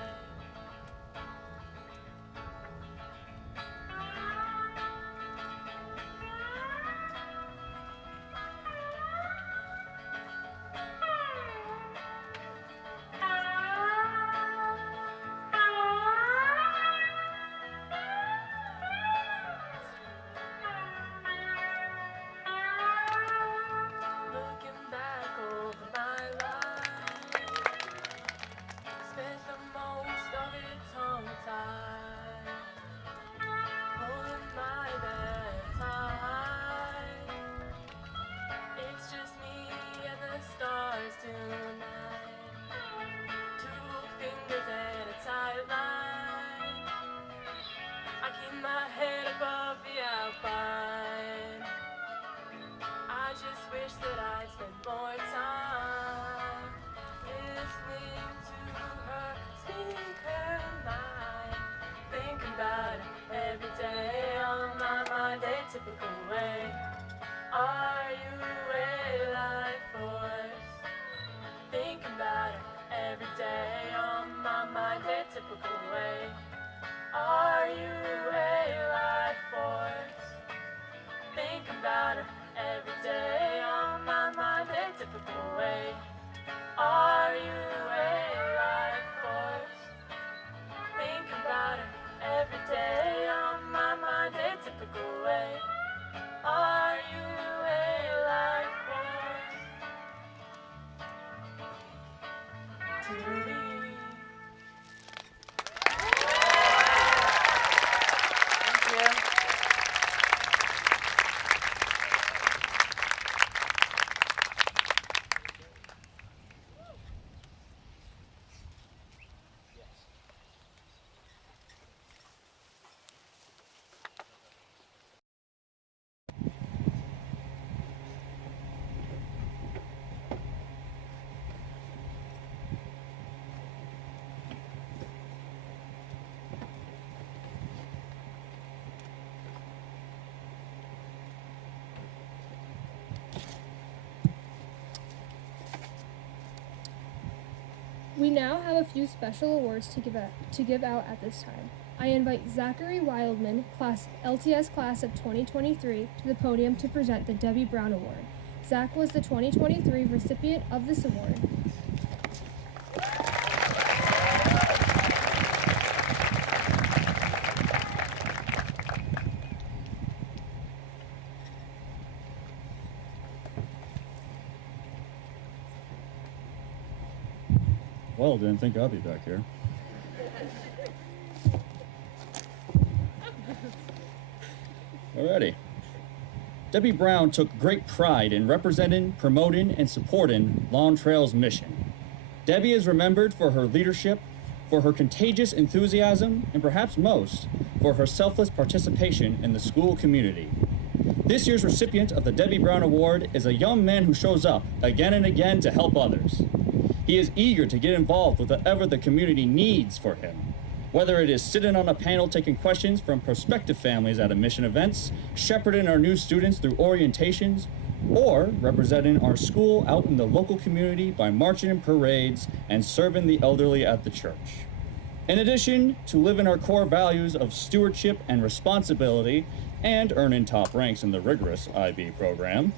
Looking back over my life, spent the most of it tongue-tied, holding my breath tight. It's just me and the stars tonight, 2 fingers and a tight line. I keep my head above the alpine. I just wish that I'd spend more time listening to her speak her mind. Thinking about it every day on my mind, a typical way. Are you a life force? Thinking about it every day on my mind, a typical way. Are you a life force? Thinking about it every day on my mind, a typical way. Are you a life force? Thinking about it every day on my mind, a typical way. Are you a life force? To me. Thank you. We now have a few special awards to give out at this time. I invite Zachary Wildman, LTS class of 2023, to the podium to present the Debbie Brown Award. Zach was the 2023 recipient of this award. Well, didn't think I'd be back here. Alrighty. Debbie Brown took great pride in representing, promoting, and supporting Long Trail's mission. Debbie is remembered for her leadership, for her contagious enthusiasm, and perhaps most, for her selfless participation in the school community. This year's recipient of the Debbie Brown Award is a young man who shows up again and again to help others. He is eager to get involved with whatever the community needs for him, whether it is sitting on a panel taking questions from prospective families at admission events, shepherding our new students through orientations, or representing our school out in the local community by marching in parades and serving the elderly at the church. In addition to living our core values of stewardship and responsibility and earning top ranks in the rigorous IB program,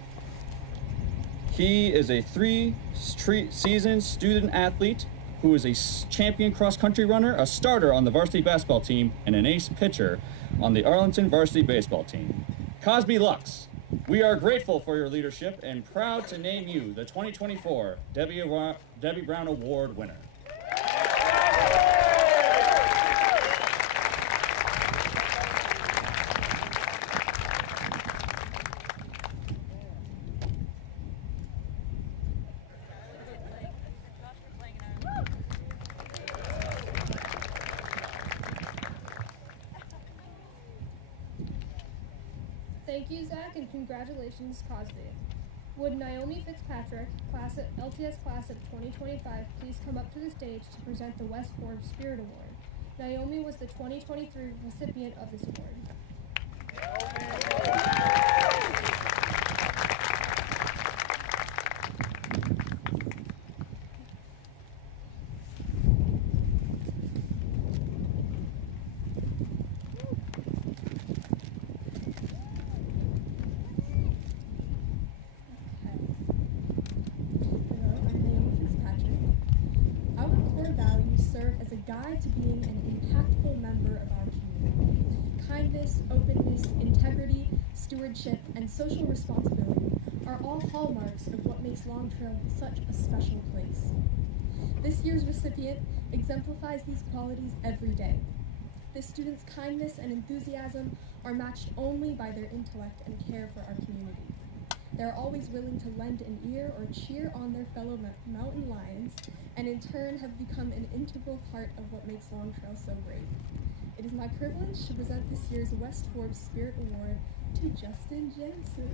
he is a three-season student athlete who is a champion cross-country runner, a starter on the varsity basketball team, and an ace pitcher on the Arlington varsity baseball team. Cosby Lux, we are grateful for your leadership and proud to name you the 2024 Debbie Brown Award winner. Thank you, Zach, and congratulations, Cosby. Would Naomi Fitzpatrick, LTS class of 2025, please come up to the stage to present the West Forbes Spirit Award? Naomi was the 2023 recipient of this award. As a guide to being an impactful member of our community. Kindness, openness, integrity, stewardship, and social responsibility are all hallmarks of what makes Long Trail such a special place. This year's recipient exemplifies these qualities every day. This student's kindness and enthusiasm are matched only by their intellect and care for our community. They're always willing to lend an ear or cheer on their fellow mountain lions, and in turn have become an integral part of what makes Long Trail so great. It is my privilege to present this year's West Forbes Spirit Award to Justin Jensen.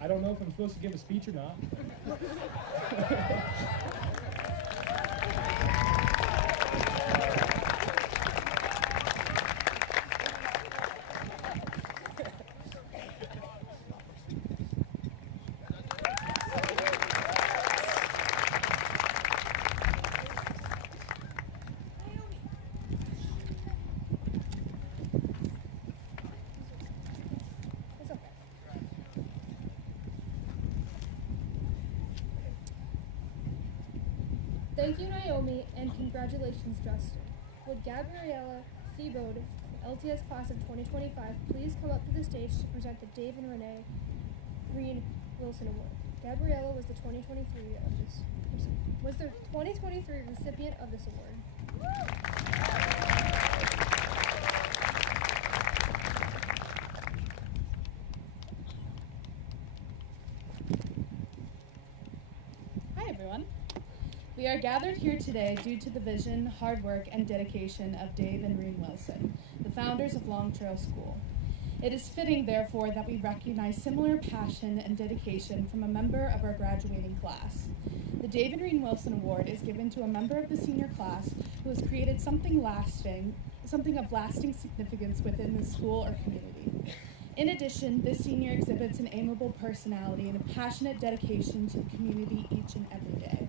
I don't know if I'm supposed to give a speech or not. Thank you, Naomi, and congratulations, Justin. Would Gabriella Seabode, LTS class of 2025, please come up to the stage to present the Dave and Renee Green Wilson Award? Gabriella was the 2023 recipient of this award. Hi, everyone. We are gathered here today due to the vision, hard work, and dedication of Dave and Reen Wilson, the founders of Long Trail School. It is fitting, therefore, that we recognize similar passion and dedication from a member of our graduating class. The Dave and Reen Wilson Award is given to a member of the senior class who has created something of lasting significance within the school or community. In addition, this senior exhibits an amiable personality and a passionate dedication to the community each and every day.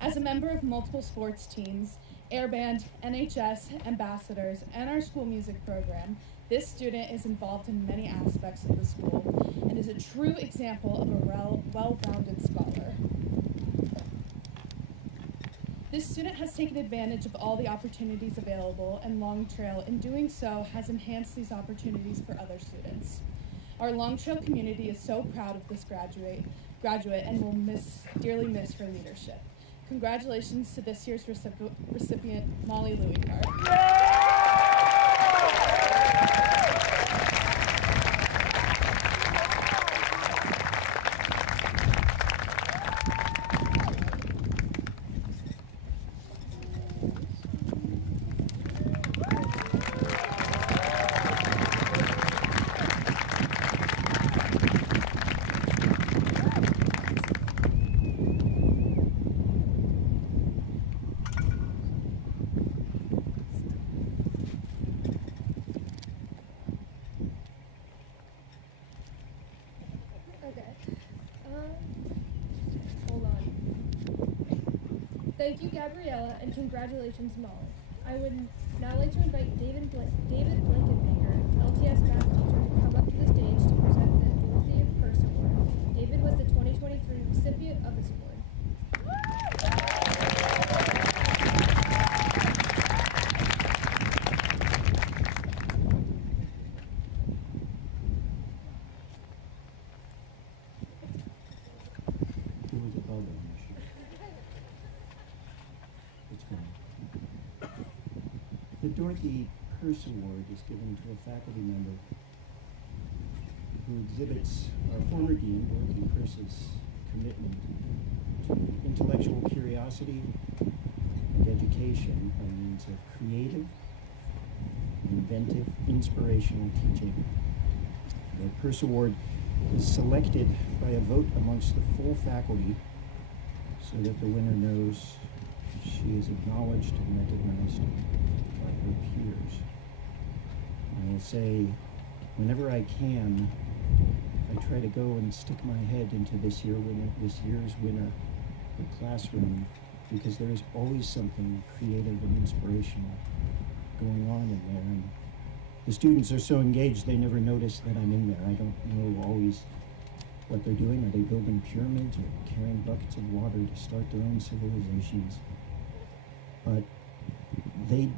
As a member of multiple sports teams, air band, NHS, ambassadors, and our school music program, This student is involved in many aspects of the school and is a true example of a well-rounded scholar. This student has taken advantage of all the opportunities available, and Long Trail, in doing so, has enhanced these opportunities for other students. Our Long Trail community is so proud of this graduate and will dearly miss her leadership. Congratulations to this year's recipient, Molly Louiscart. Hold on. Thank you, Gabriella, and congratulations, Molly. I would now like to invite David Blankenbaker, LTS math teacher, to come up to the stage to present the Dorothy Purse Award. David was the 2023 recipient of this award. The Dorothy Purse Award is given to a faculty member who exhibits our former dean, Dorothy Purse's, commitment to intellectual curiosity and education by means of creative, inventive, inspirational teaching. The Purse Award is selected by a vote amongst the full faculty so that the winner knows she is acknowledged and recognized by her peers. I will say, whenever I can, I try to go and stick my head into this year's winner, the classroom, because there is always something creative and inspirational going on in there. And the students are so engaged, they never notice that I'm in there. I don't know always what they're doing. Are they building pyramids or carrying buckets of water to start their own civilizations? But they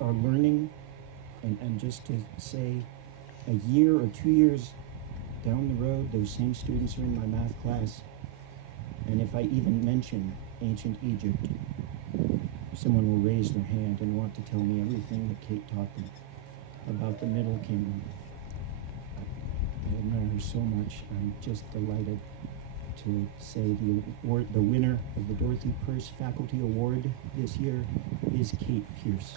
are learning, and just to say, a year or 2 years down the road, those same students are in my math class, and if I even mention ancient Egypt, someone will raise their hand and want to tell me everything that Kate taught them about the Middle Kingdom. I admire her so much. I'm just delighted to say the winner of the Dorothy Purse Faculty Award this year is Kate Pierce.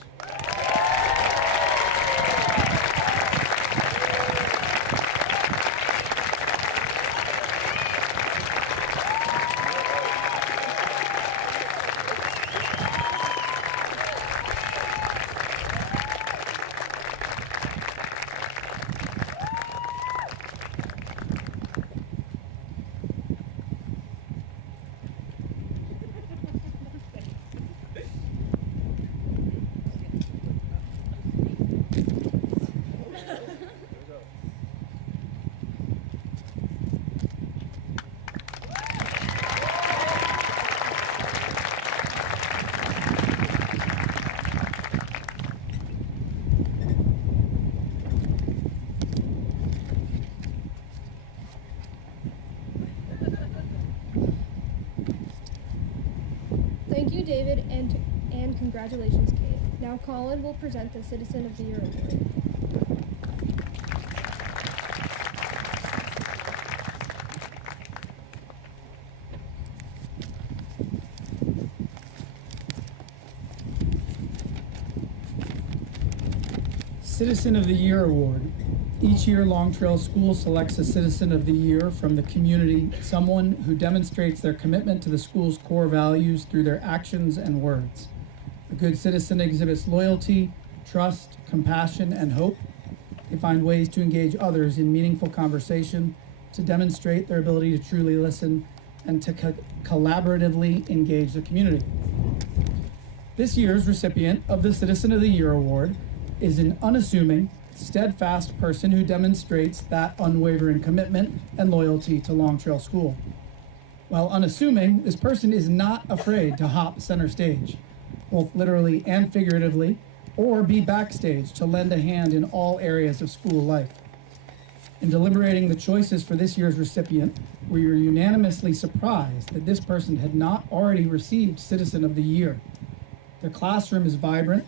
Thank you, David, and congratulations, Kate. Now Colin will present the Citizen of the Year Award. Citizen of the Year Award. Each year, Long Trail School selects a Citizen of the Year from the community, someone who demonstrates their commitment to the school's core values through their actions and words. A good citizen exhibits loyalty, trust, compassion, and hope. They find ways to engage others in meaningful conversation, to demonstrate their ability to truly listen, and to collaboratively engage the community. This year's recipient of the Citizen of the Year Award is an unassuming, steadfast person who demonstrates that unwavering commitment and loyalty to Long Trail School. While unassuming, this person is not afraid to hop center stage, both literally and figuratively, or be backstage to lend a hand in all areas of school life. In deliberating the choices for this year's recipient, we were unanimously surprised that this person had not already received Citizen of the Year. Their classroom is vibrant.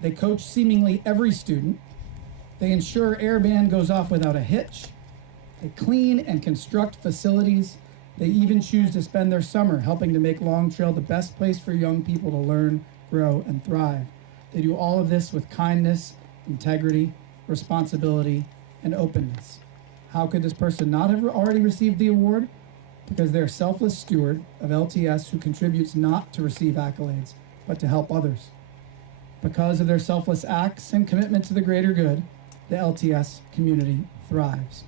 They coach seemingly every student. They ensure air band goes off without a hitch. They clean and construct facilities. They even choose to spend their summer helping to make Long Trail the best place for young people to learn, grow, and thrive. They do all of this with kindness, integrity, responsibility, and openness. How could this person not have already received the award? Because they're a selfless steward of LTS who contributes not to receive accolades, but to help others. Because of their selfless acts and commitment to the greater good, the LTS community thrives.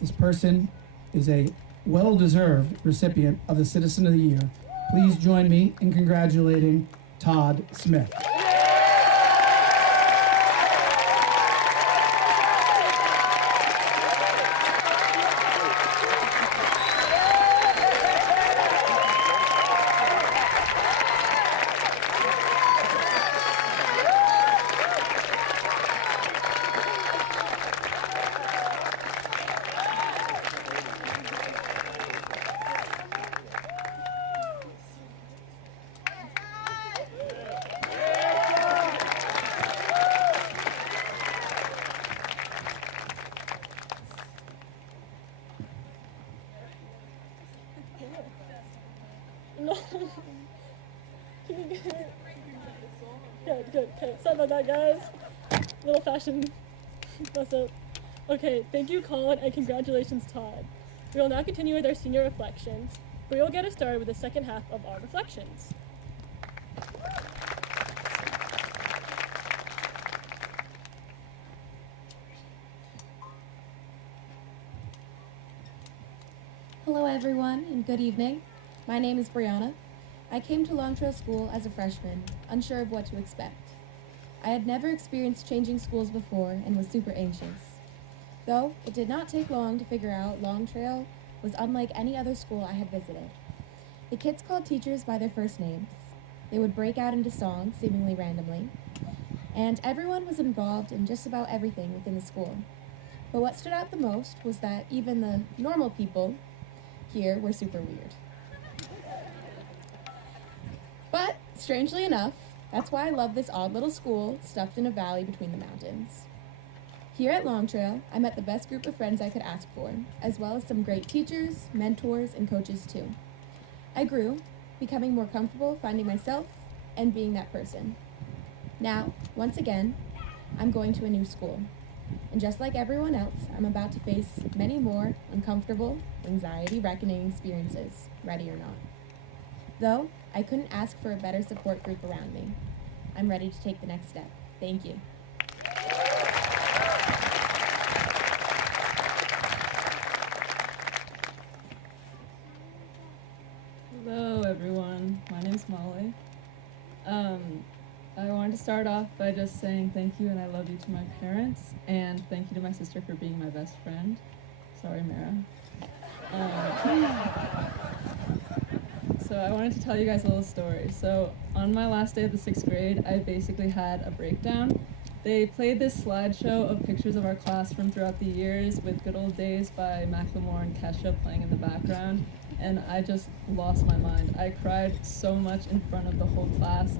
This person is a well-deserved recipient of the Citizen of the Year. Please join me in congratulating Todd Smith. No. Can you get it? Good, good, okay. Sorry about that, guys. Little fashion mess up. Okay, thank you, Colin, and congratulations, Todd. We will now continue with our senior reflections. We will get us started with the second half of our reflections. Hello everyone, and good evening. My name is Brianna. I came to Long Trail School as a freshman, unsure of what to expect. I had never experienced changing schools before and was super anxious. Though, it did not take long to figure out Long Trail was unlike any other school I had visited. The kids called teachers by their first names. They would break out into songs, seemingly randomly, and everyone was involved in just about everything within the school. But what stood out the most was that even the normal people here were super weird. But, strangely enough, that's why I love this odd little school stuffed in a valley between the mountains. Here at Long Trail, I met the best group of friends I could ask for, as well as some great teachers, mentors, and coaches too. I grew, becoming more comfortable finding myself and being that person. Now, once again, I'm going to a new school. And just like everyone else, I'm about to face many more uncomfortable, anxiety-reckoning experiences, ready or not. Though, I couldn't ask for a better support group around me. I'm ready to take the next step. Thank you. Hello everyone, my name's Molly. I wanted to start off by just saying thank you and I love you to my parents, and thank you to my sister for being my best friend. Sorry, Mara. So I wanted to tell you guys a little story. So on my last day of the 6th grade, I basically had a breakdown. They played this slideshow of pictures of our class from throughout the years with Good Old Days by Macklemore and Kesha playing in the background, and I just lost my mind. I cried so much in front of the whole class,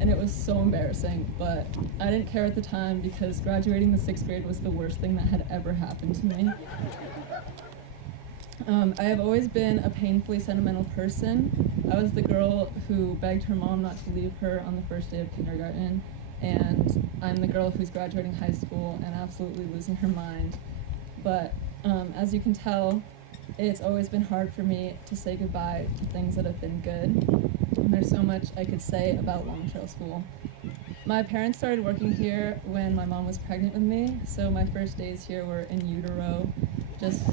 and it was so embarrassing, but I didn't care at the time because graduating the 6th grade was the worst thing that had ever happened to me. I have always been a painfully sentimental person. I was the girl who begged her mom not to leave her on the first day of kindergarten, and I'm the girl who's graduating high school and absolutely losing her mind. But as you can tell, it's always been hard for me to say goodbye to things that have been good. And there's so much I could say about Long Trail School. My parents started working here when my mom was pregnant with me, so my first days here were in utero, just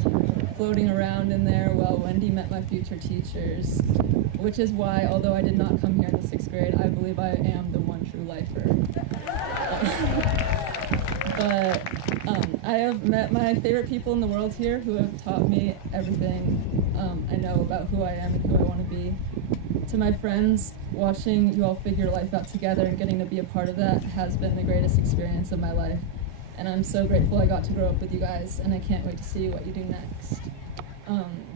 floating around in there while Wendy met my future teachers, which is why, although I did not come here in the 6th grade, I believe I am the one true lifer. but I have met my favorite people in the world here who have taught me everything I know about who I am and who I want to be. To my friends, watching you all figure life out together and getting to be a part of that has been the greatest experience of my life. And I'm so grateful I got to grow up with you guys, and I can't wait to see what you do next.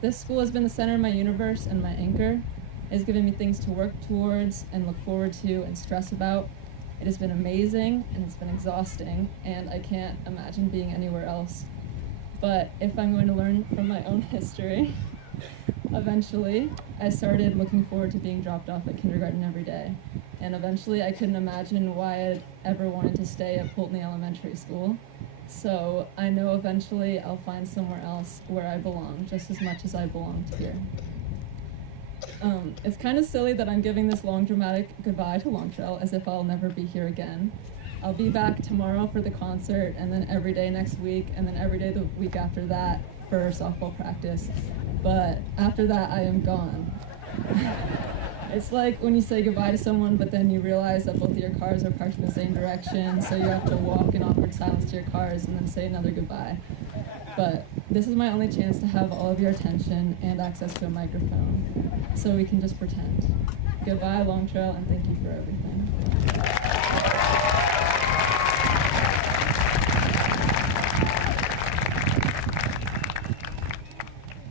This school has been the center of my universe and my anchor. It has given me things to work towards and look forward to and stress about. It has been amazing and it's been exhausting, and I can't imagine being anywhere else. But if I'm going to learn from my own history, eventually I started looking forward to being dropped off at kindergarten every day. And eventually I couldn't imagine why I'd ever wanted to stay at Pulteney Elementary School. So I know eventually I'll find somewhere else where I belong, just as much as I belonged here. It's kind of silly that I'm giving this long dramatic goodbye to Long Trail as if I'll never be here again. I'll be back tomorrow for the concert, and then every day next week, and then every day the week after that for softball practice. But after that, I am gone. It's like when you say goodbye to someone, but then you realize that both of your cars are parked in the same direction, so you have to walk in awkward silence to your cars and then say another goodbye. But this is my only chance to have all of your attention and access to a microphone, so we can just pretend. Goodbye, Long Trail, and thank you for everything.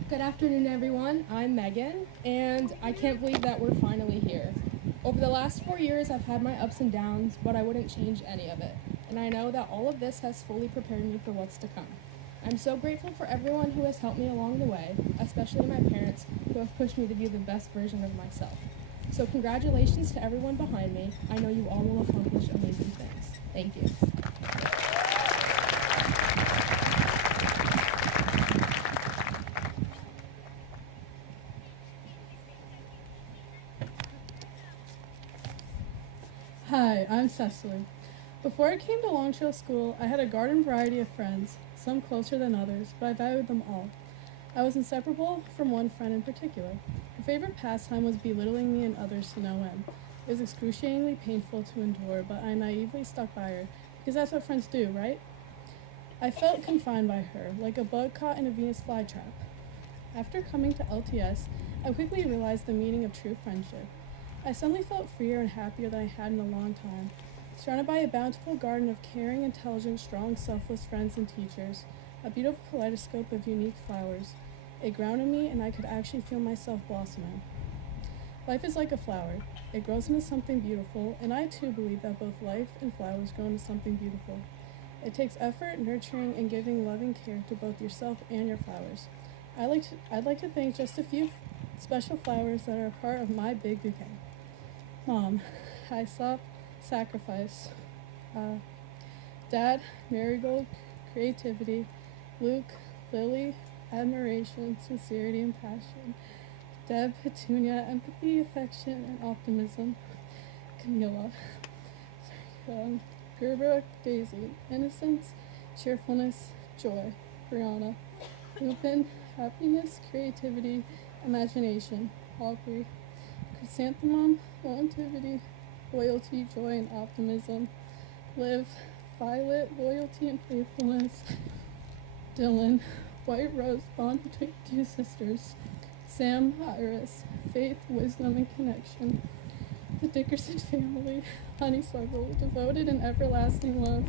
Good afternoon, everyone. I'm Megan, and I can't believe that we're finally here. Over the last 4 years, I've had my ups and downs, but I wouldn't change any of it. And I know that all of this has fully prepared me for what's to come. I'm so grateful for everyone who has helped me along the way, especially my parents, who have pushed me to be the best version of myself. So congratulations to everyone behind me. I know you all will accomplish amazing things. Thank you. Hi, I'm Cecily. Before I came to Long Trail School, I had a garden variety of friends, some closer than others, but I valued them all. I was inseparable from one friend in particular. Her favorite pastime was belittling me and others to no end. It was excruciatingly painful to endure, but I naively stuck by her, because that's what friends do, right? I felt confined by her, like a bug caught in a Venus flytrap. After coming to LTS, I quickly realized the meaning of true friendship. I suddenly felt freer and happier than I had in a long time. Surrounded by a bountiful garden of caring, intelligent, strong, selfless friends and teachers, a beautiful kaleidoscope of unique flowers, it grounded me and I could actually feel myself blossoming. Life is like a flower. It grows into something beautiful, and I too believe that both life and flowers grow into something beautiful. It takes effort, nurturing, and giving loving care to both yourself and your flowers. I'd like to thank just a few special flowers that are a part of my big bouquet. Mom, Hyssop, sacrifice. Dad, marigold, creativity. Luke, lily, admiration, sincerity, and passion. Deb, petunia, empathy, affection, and optimism. Camilla, Gerber, daisy, innocence, cheerfulness, joy. Brianna, Lupin, happiness, creativity, imagination. Aubrey, chrysanthemum, longevity, loyalty, joy, and optimism. Liv, violet, loyalty, and faithfulness. Dylan, white rose, bond between two sisters. Sam, Iris, faith, wisdom, and connection. The Dickerson family, honeysuckle, devoted and everlasting love.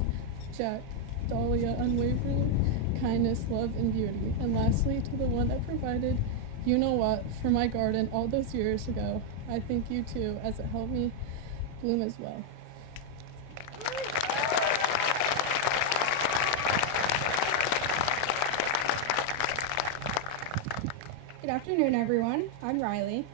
Jack, Dahlia, unwavering kindness, love, and beauty. And lastly, to the one that provided you-know-what for my garden all those years ago. I thank you too, as it helped me bloom as well. Good afternoon, everyone. I'm Riley.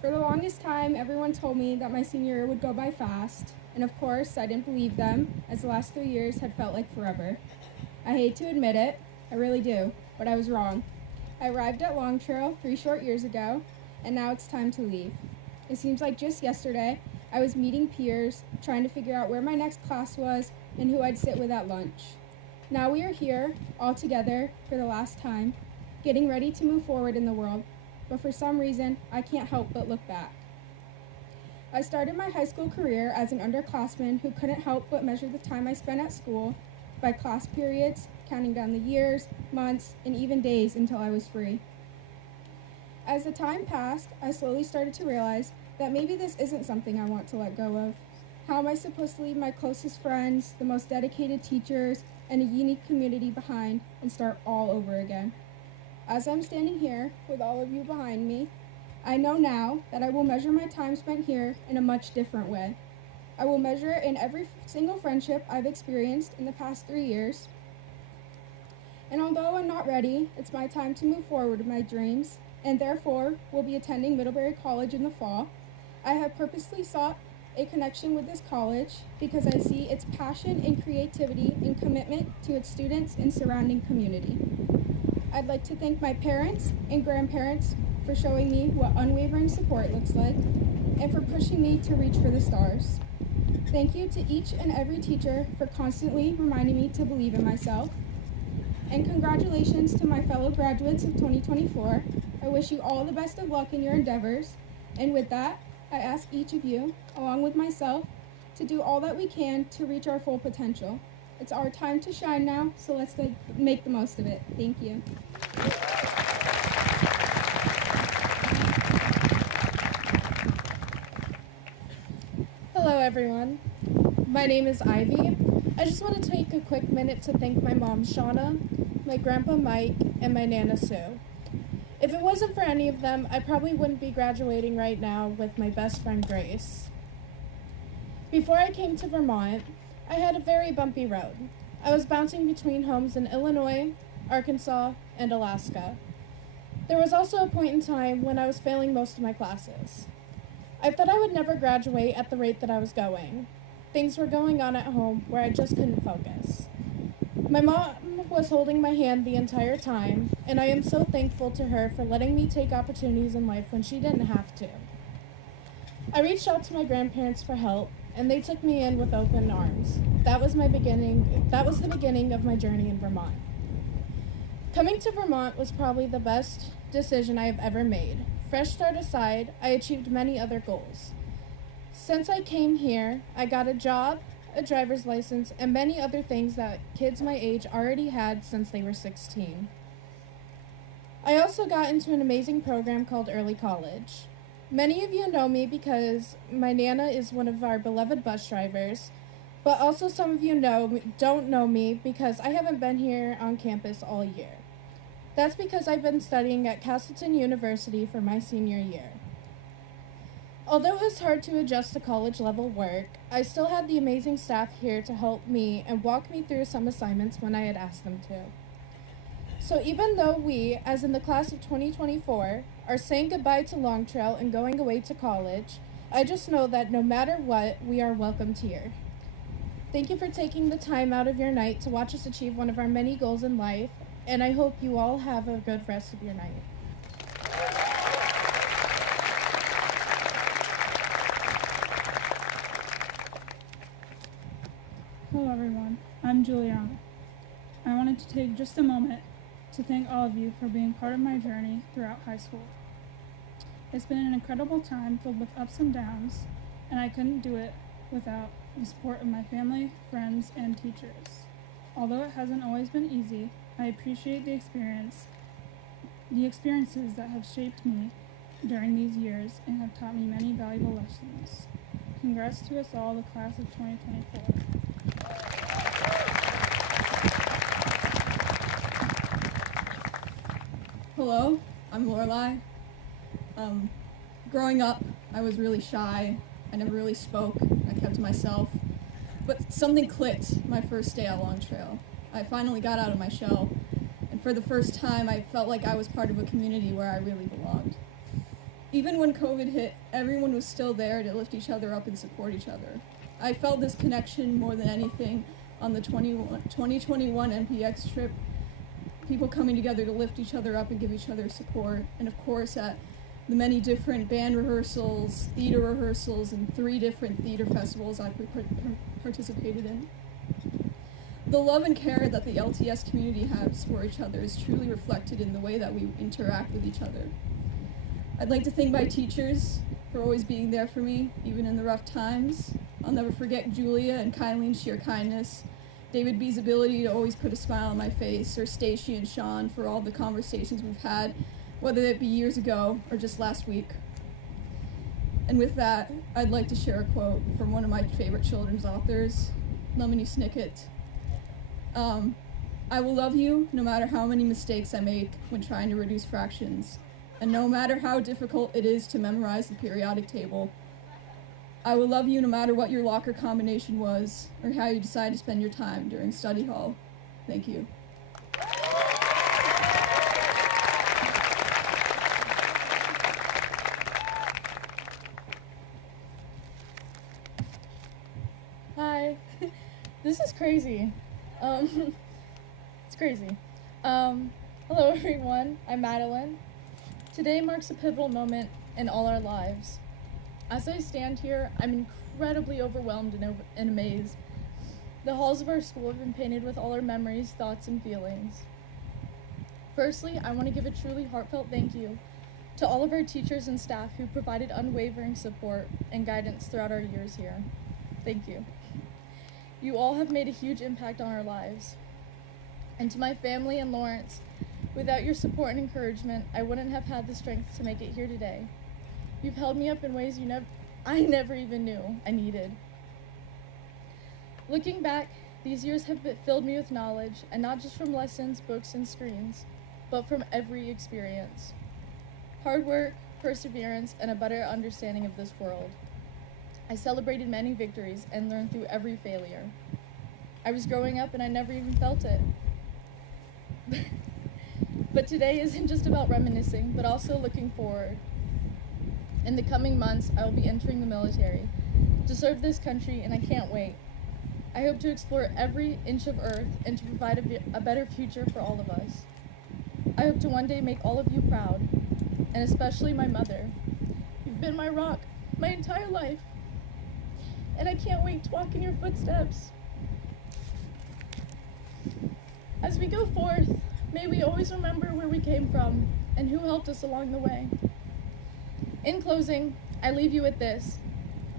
For the longest time, everyone told me that my senior year would go by fast, and of course, I didn't believe them, as the last 3 years had felt like forever. I hate to admit it, I really do, but I was wrong. I arrived at Long Trail 3 short years ago, and now it's time to leave. It seems like just yesterday, I was meeting peers, trying to figure out where my next class was and who I'd sit with at lunch. Now we are here, all together, for the last time, getting ready to move forward in the world, but for some reason, I can't help but look back. I started my high school career as an underclassman who couldn't help but measure the time I spent at school by class periods, counting down the years, months, and even days until I was free. As the time passed, I slowly started to realize that maybe this isn't something I want to let go of. How am I supposed to leave my closest friends, the most dedicated teachers, and a unique community behind and start all over again? As I'm standing here with all of you behind me, I know now that I will measure my time spent here in a much different way. I will measure it in every single friendship I've experienced in the past 3 years. And although I'm not ready, it's my time to move forward with my dreams, and therefore will be attending Middlebury College in the fall. I have purposely sought a connection with this college because I see its passion and creativity and commitment to its students and surrounding community. I'd like to thank my parents and grandparents for showing me what unwavering support looks like and for pushing me to reach for the stars. Thank you to each and every teacher for constantly reminding me to believe in myself. And congratulations to my fellow graduates of 2024. I wish you all the best of luck in your endeavors. And with that, I ask each of you, along with myself, to do all that we can to reach our full potential. It's our time to shine now, so let's make the most of it. Thank you. Hello everyone, my name is Ivy. I just want to take a quick minute to thank my mom Shauna, my grandpa Mike, and my Nana Sue. If it wasn't for any of them, I probably wouldn't be graduating right now with my best friend Grace. Before I came to Vermont, I had a very bumpy road. I was bouncing between homes in Illinois, Arkansas, and Alaska. There was also a point in time when I was failing most of my classes. I thought I would never graduate at the rate that I was going. Things were going on at home where I just couldn't focus. My mom was holding my hand the entire time, and I am so thankful to her for letting me take opportunities in life when she didn't have to. I reached out to my grandparents for help, and they took me in with open arms. That was the beginning of my journey in Vermont. Coming to Vermont was probably the best decision I have ever made. Fresh start aside, I achieved many other goals. Since I came here, I got a job, a driver's license, and many other things that kids my age already had since they were 16. I also got into an amazing program called Early College. Many of you know me because my Nana is one of our beloved bus drivers, but also some of you don't know me because I haven't been here on campus all year. That's because I've been studying at Castleton University for my senior year. Although it was hard to adjust to college level work, I still had the amazing staff here to help me and walk me through some assignments when I had asked them to. So even though we, as in the class of 2024, are saying goodbye to Long Trail and going away to college, I just know that no matter what, we are welcomed here. Thank you for taking the time out of your night to watch us achieve one of our many goals in life, and I hope you all have a good rest of your night. Hello everyone, I'm Juliana. I wanted to take just a moment to thank all of you for being part of my journey throughout high school. It's been an incredible time filled with ups and downs, and I couldn't do it without the support of my family, friends, and teachers. Although it hasn't always been easy, I appreciate the experiences that have shaped me during these years and have taught me many valuable lessons. Congrats to us all, the class of 2024. Hello, I'm Lorelai. Growing up, I was really shy. I never really spoke. I kept to myself. But something clicked my first day at Long Trail. I finally got out of my shell, and for the first time, I felt like I was part of a community where I really belonged. Even when COVID hit, everyone was still there to lift each other up and support each other. I felt this connection more than anything on the 2021 NPX trip, people coming together to lift each other up and give each other support, and of course at the many different band rehearsals, theater rehearsals, and 3 different theater festivals I participated in. The love and care that the LTS community has for each other is truly reflected in the way that we interact with each other. I'd like to thank my teachers for always being there for me, even in the rough times. I'll never forget Julia and Kylene's sheer kindness David B's ability to always put a smile on my face, or Stacy and Sean for all the conversations we've had, whether it be years ago or just last week. And with that, I'd like to share a quote from one of my favorite children's authors, Lemony Snicket. I will love you no matter how many mistakes I make when trying to reduce fractions, and no matter how difficult it is to memorize the periodic table. I will love you no matter what your locker combination was, or how you decide to spend your time during study hall. Thank you. Hi. This is crazy. It's crazy. Hello everyone, I'm Madeline. Today marks a pivotal moment in all our lives. As I stand here, I'm incredibly overwhelmed and amazed. The halls of our school have been painted with all our memories, thoughts, and feelings. Firstly, I want to give a truly heartfelt thank you to all of our teachers and staff who provided unwavering support and guidance throughout our years here. Thank you. You all have made a huge impact on our lives. And to my family and Lawrence, without your support and encouragement, I wouldn't have had the strength to make it here today. You've held me up in ways I never even knew I needed. Looking back, these years have filled me with knowledge, and not just from lessons, books, and screens, but from every experience. Hard work, perseverance, and a better understanding of this world. I celebrated many victories and learned through every failure. I was growing up and I never even felt it. But today isn't just about reminiscing, but also looking forward. In the coming months, I will be entering the military to serve this country, and I can't wait. I hope to explore every inch of Earth and to provide a better future for all of us. I hope to one day make all of you proud, and especially my mother. You've been my rock my entire life, and I can't wait to walk in your footsteps. As we go forth, may we always remember where we came from and who helped us along the way. In closing, I leave you with this.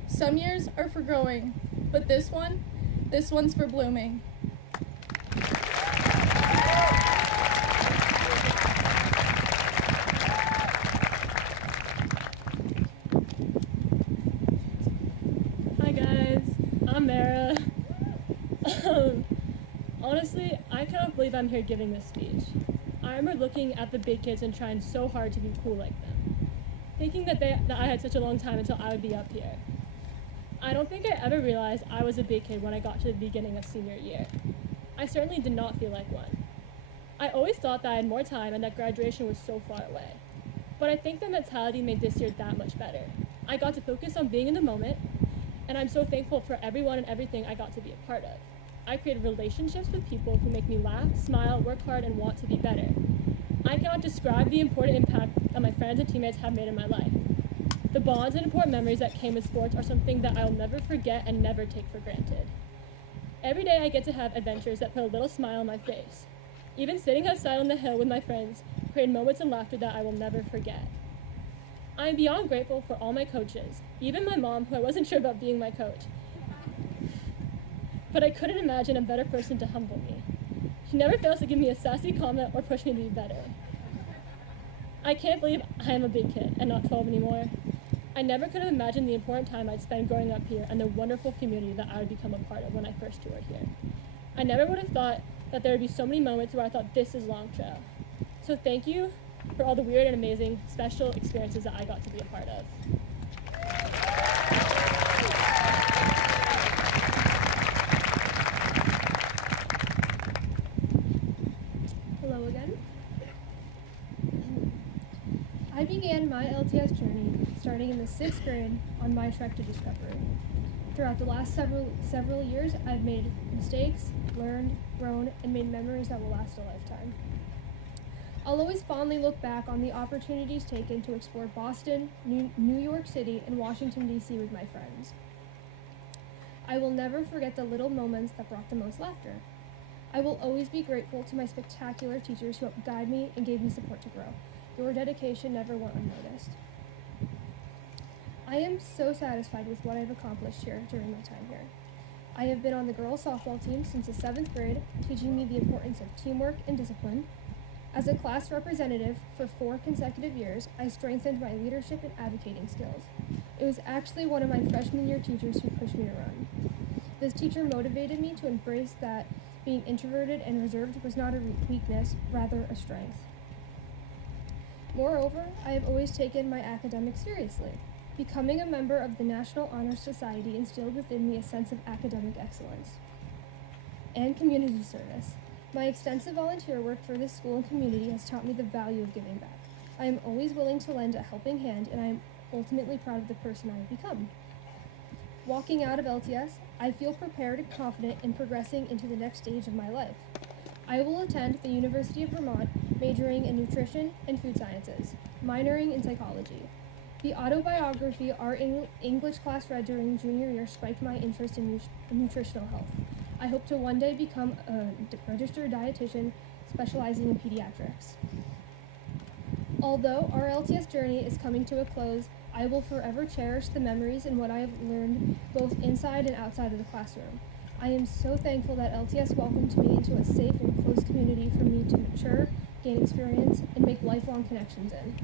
Some years are for growing, but this one's for blooming. Hi guys, I'm Mara. Honestly, I cannot believe I'm here giving this speech. I remember looking at the big kids and trying so hard to be cool like them, thinking that I had such a long time until I would be up here. I don't think I ever realized I was a big kid when I got to the beginning of senior year. I certainly did not feel like one. I always thought that I had more time and that graduation was so far away. But I think the mentality made this year that much better. I got to focus on being in the moment, and I'm so thankful for everyone and everything I got to be a part of. I created relationships with people who make me laugh, smile, work hard, and want to be better. I cannot describe the important impact that my friends and teammates have made in my life. The bonds and important memories that came with sports are something that I'll never forget and never take for granted. Every day I get to have adventures that put a little smile on my face. Even sitting outside on the hill with my friends created moments of laughter that I will never forget. I am beyond grateful for all my coaches, even my mom, who I wasn't sure about being my coach. But I couldn't imagine a better person to humble me. She never fails to give me a sassy comment or push me to be better. I can't believe I am a big kid and not 12 anymore. I never could have imagined the important time I'd spend growing up here and the wonderful community that I would become a part of when I first toured here. I never would have thought that there would be so many moments where I thought this is Long Trail. So thank you for all the weird and amazing special experiences that I got to be a part of. Hello again. I began my LTS journey starting in the 6th grade on my trek to discovery. Throughout the last several years, I've made mistakes, learned, grown, and made memories that will last a lifetime. I'll always fondly look back on the opportunities taken to explore Boston, New York City, and Washington, D.C. with my friends. I will never forget the little moments that brought the most laughter. I will always be grateful to my spectacular teachers who helped guide me and gave me support to grow. Your dedication never went unnoticed. I am so satisfied with what I've accomplished here during my time here. I have been on the girls' softball team since the 7th grade, teaching me the importance of teamwork and discipline. As a class representative for 4 consecutive years, I strengthened my leadership and advocating skills. It was actually one of my freshman year teachers who pushed me to run. This teacher motivated me to embrace that being introverted and reserved was not a weakness, rather a strength. Moreover, I have always taken my academics seriously. Becoming a member of the National Honor Society instilled within me a sense of academic excellence and community service. My extensive volunteer work for this school and community has taught me the value of giving back. I am always willing to lend a helping hand, and I am ultimately proud of the person I have become. Walking out of LTS, I feel prepared and confident in progressing into the next stage of my life. I will attend the University of Vermont, majoring in nutrition and food sciences, minoring in psychology. The autobiography our English class read during junior year spiked my interest in nutritional health. I hope to one day become a registered dietitian specializing in pediatrics. Although our LTS journey is coming to a close, I will forever cherish the memories and what I have learned both inside and outside of the classroom. I am so thankful that LTS welcomed me into a safe and close community for me to mature, gain experience, and make lifelong connections in.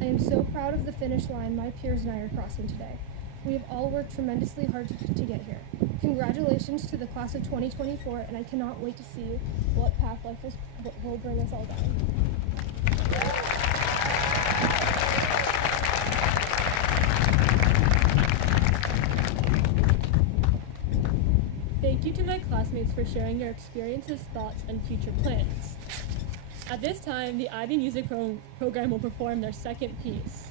I am so proud of the finish line my peers and I are crossing today. We have all worked tremendously hard to get here. Congratulations to the class of 2024, and I cannot wait to see what path life will bring us all down. Thank you to my classmates for sharing your experiences, thoughts, and future plans. At this time, the IB Music Program will perform their second piece.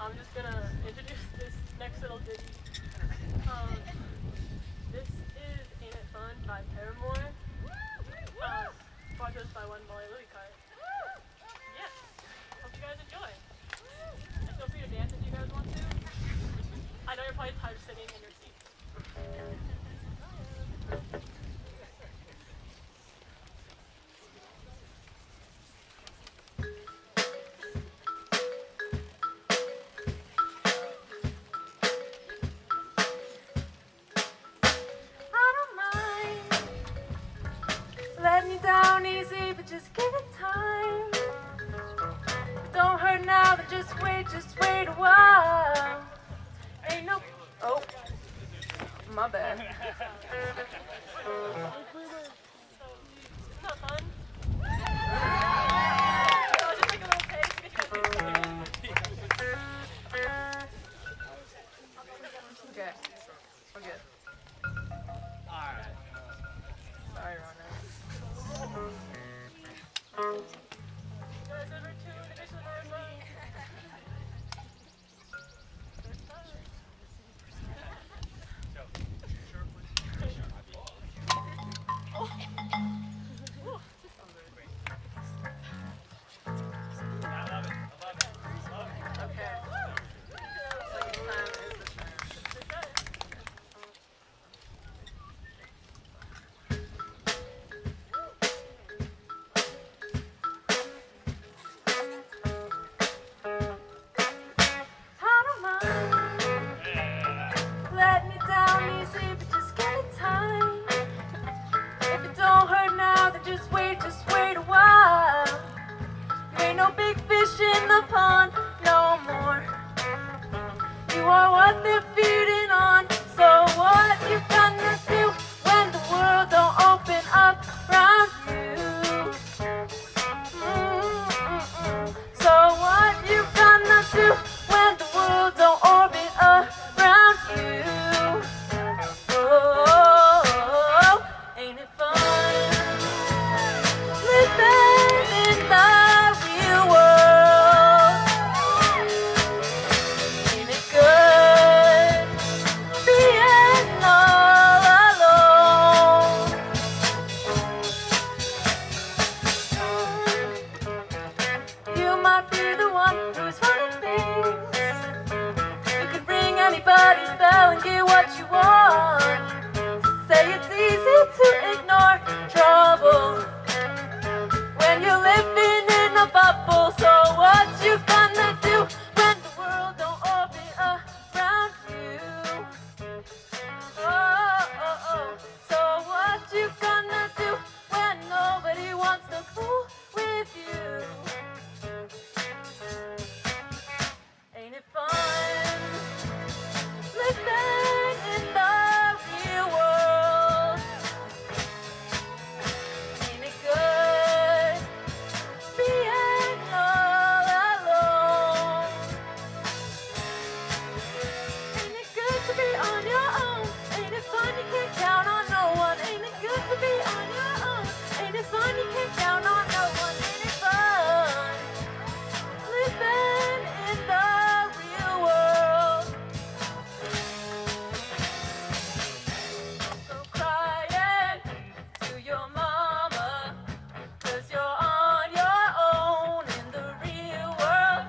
I'm just gonna introduce this next little ditty. This is Ain't It Fun by Paramore. Brought to us by one Molly Louie Cart. Yes, hope you guys enjoy. And feel free to dance if you guys want to. I know you're probably tired of sitting in your seat. Let me down easy, but just give it time. Don't hurt now, but just wait a while. Ain't no. Oh, my bad. Isn't that fun? I'll just make a little taste. Okay, we're good. Alright. Sorry, Rona. Guys, ever tuned in to the what they're feeding on. So what you gonna do when the world don't open up around you? So what you gonna do when the world don't orbit around you? Oh, ain't it fun living in the real world? Ain't it good being all alone? You might be the one who's running things. You could ring anybody's bell and get what you want. Say it's easy to ignore trouble when you're living in a bubble. So what you gonna do when the world don't orbit around you? Oh. So what you gonna do when nobody wants to cool with you? Ain't it fun living in the real world? Ain't it good being all alone? Ain't it good to be on your own? Ain't it fun you can't count on no one? Ain't it good to be on your own? Ain't it fun you can't count on no one? Ain't it fun living in the real world? Go crying to your mama, 'cause you're on your own in the real world.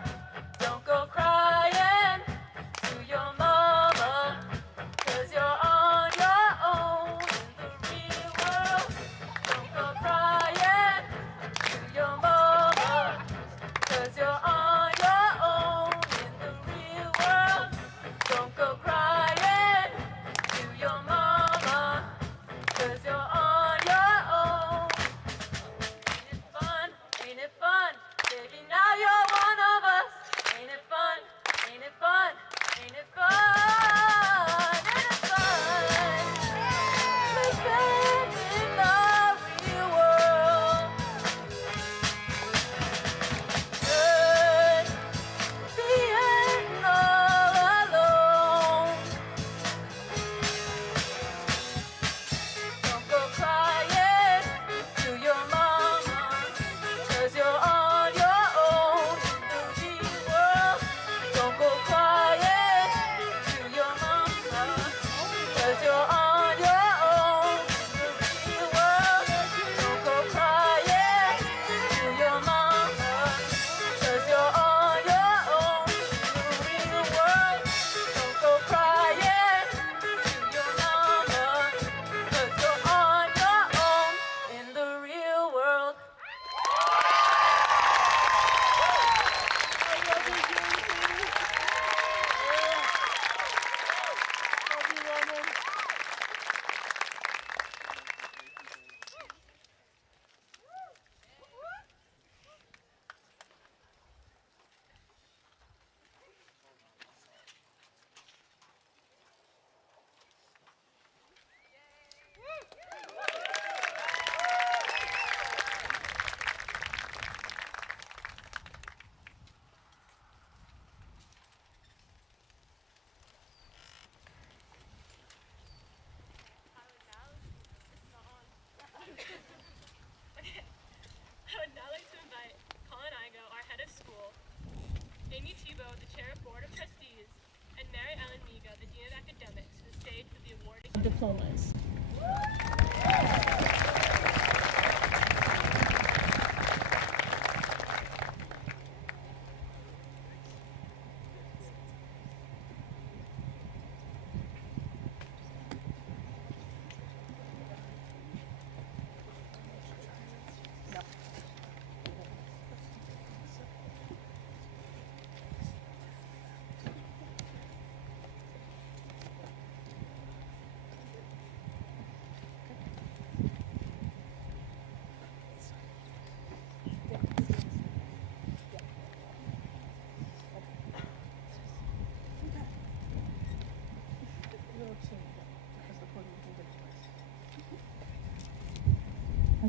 Don't go crying to your mama, 'cause you're on your own in the real world. Don't go crying to your mama, 'cause you're on your own in the real world. Don't go crying to your mama, 'cause you're on your own. Ain't it fun? Ain't it fun? Baby, now you're one of us. Ain't it fun? Ain't it fun? Ain't it fun? Ain't it fun? Living in the real world. Good being all alone. Don't go crying to your mama, 'cause you're on your own in the real world. Don't go crying to your mama, 'cause you're on your own in the real world. Don't go crying to your mama, 'cause you're on your own in the real world. Don't go crying to your mama, 'cause you're on your own in the real world. I would now like to invite Colin Igo, our head of school, Amy Tebow, the chair of board of trustees, and Mary Ellen Miga, the dean of academics, to the stage for the awarding of diplomas.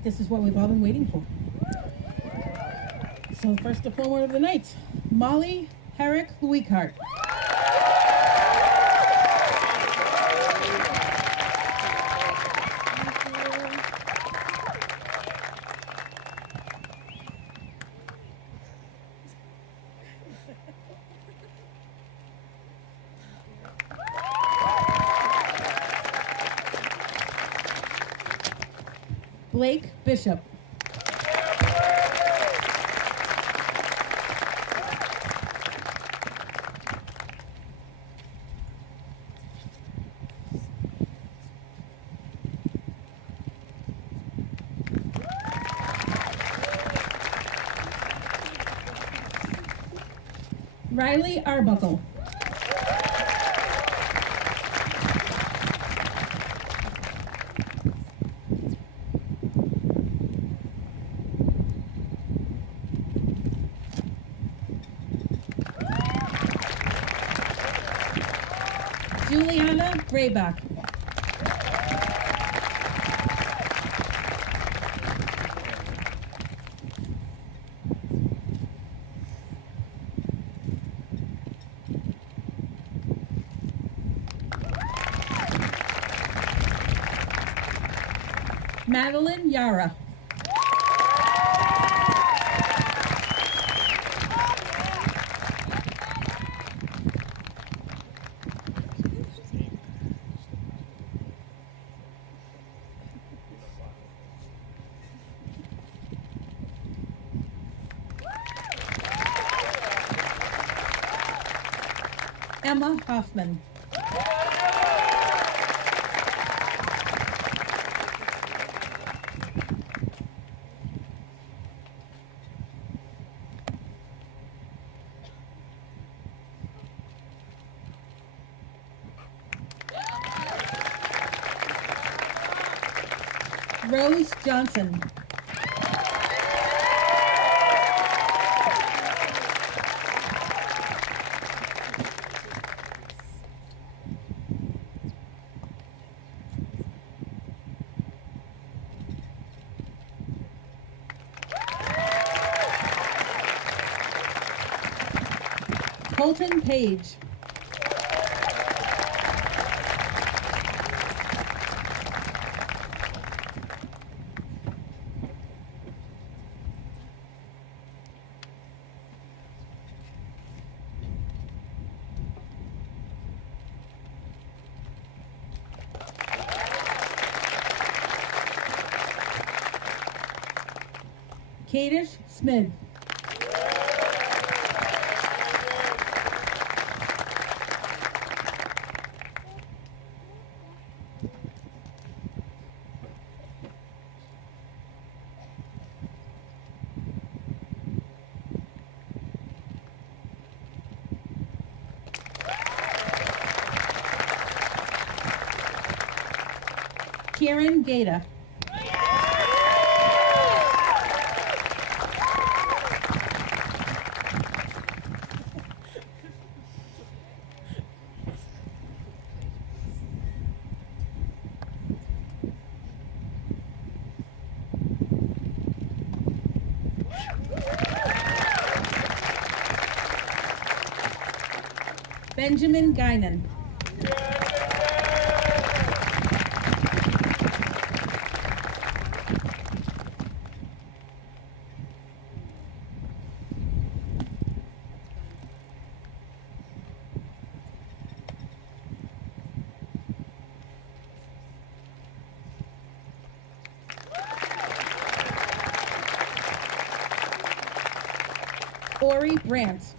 this is what we've all been waiting for. So the first diploma of the night, Molly Herrick Louikart. Blake Bishop. Riley Arbuckle. Juliana Grayback. Madeline Yara. Emma Hoffman. Rose Johnson. Colton Page. Kadish Smith. Kieran Gata. Benjamin Guinan. Ori Brandt.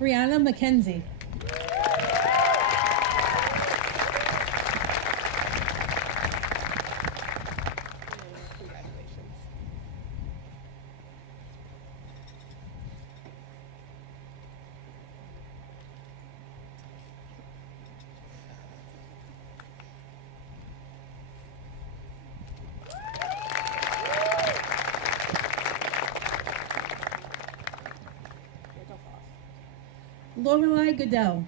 Brianna McKenzie. Lorelei Goodell.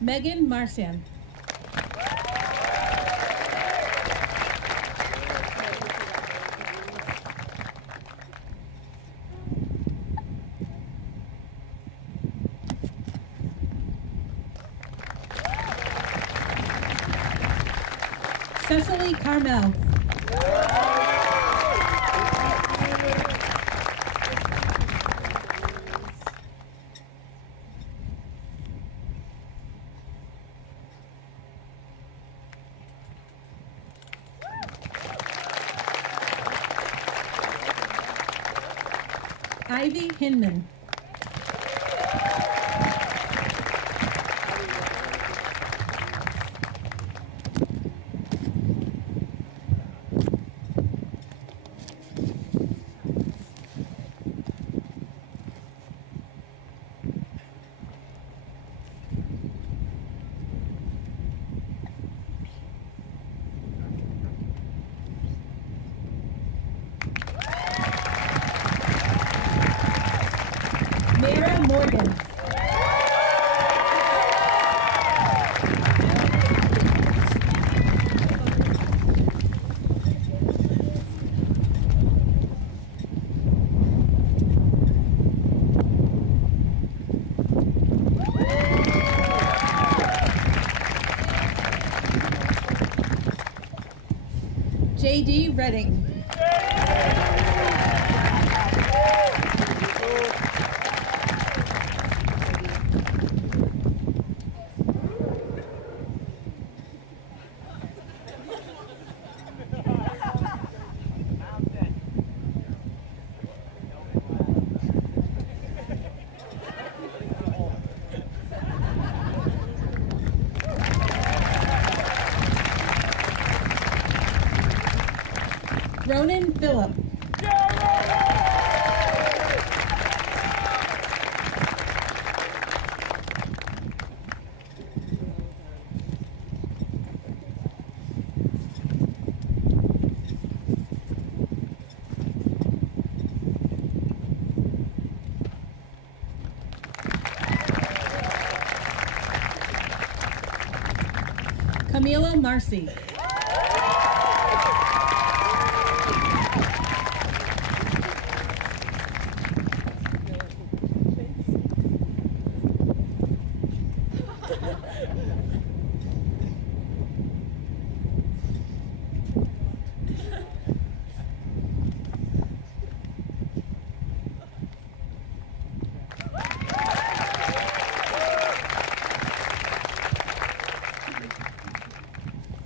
Megan Marsan. Cecily Carmel. Ivy Hinman. Mara Morgan. J.D. Redding. Ronan Phillip. Camila Marcy.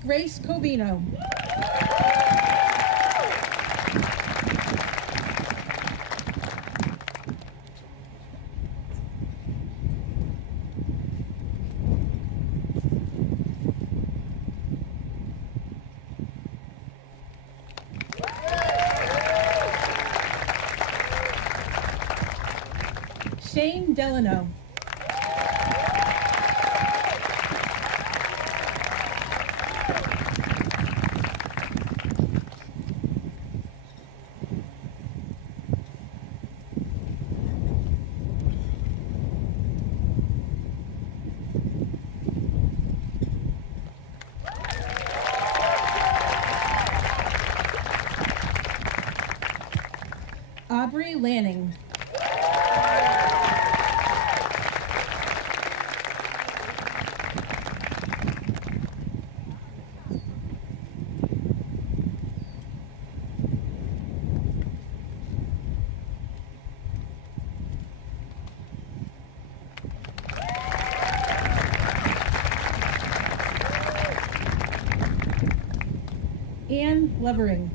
Grace Covino. Shane Delano. Aubrey Lanning. Ann Levering.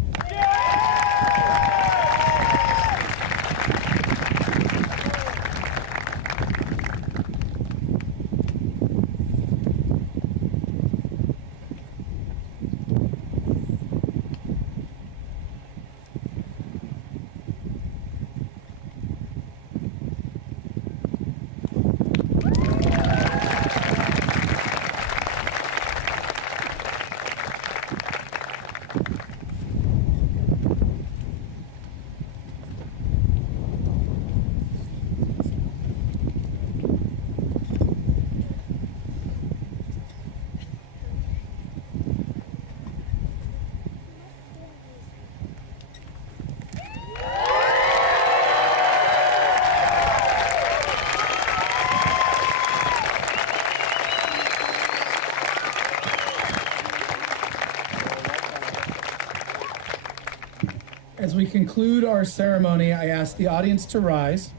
As we conclude our ceremony, I ask the audience to rise.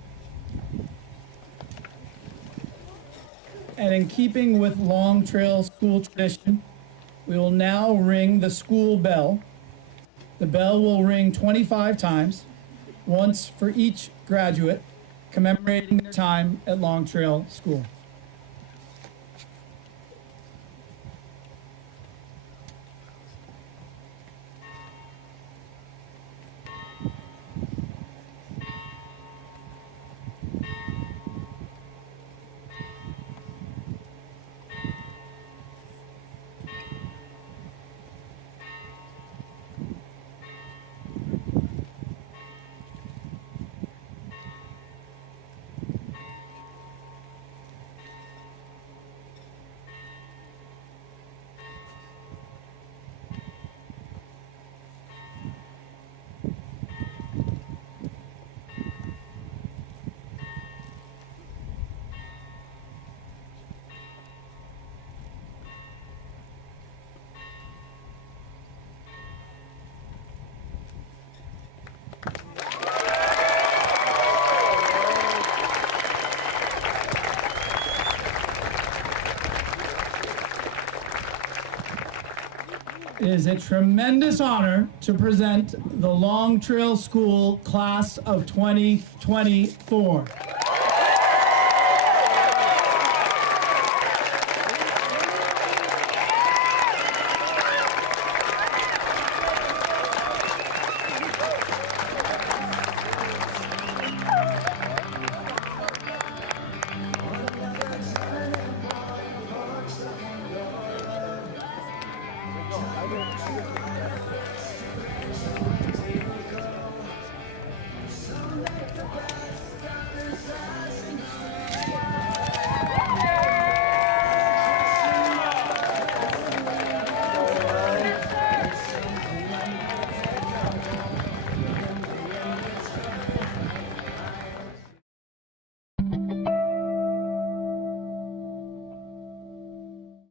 And in keeping with Long Trail School tradition, we will now ring the school bell. The bell will ring 25 times, once for each graduate, commemorating their time at Long Trail School. It is a tremendous honor to present the Long Trail School Class of 2024.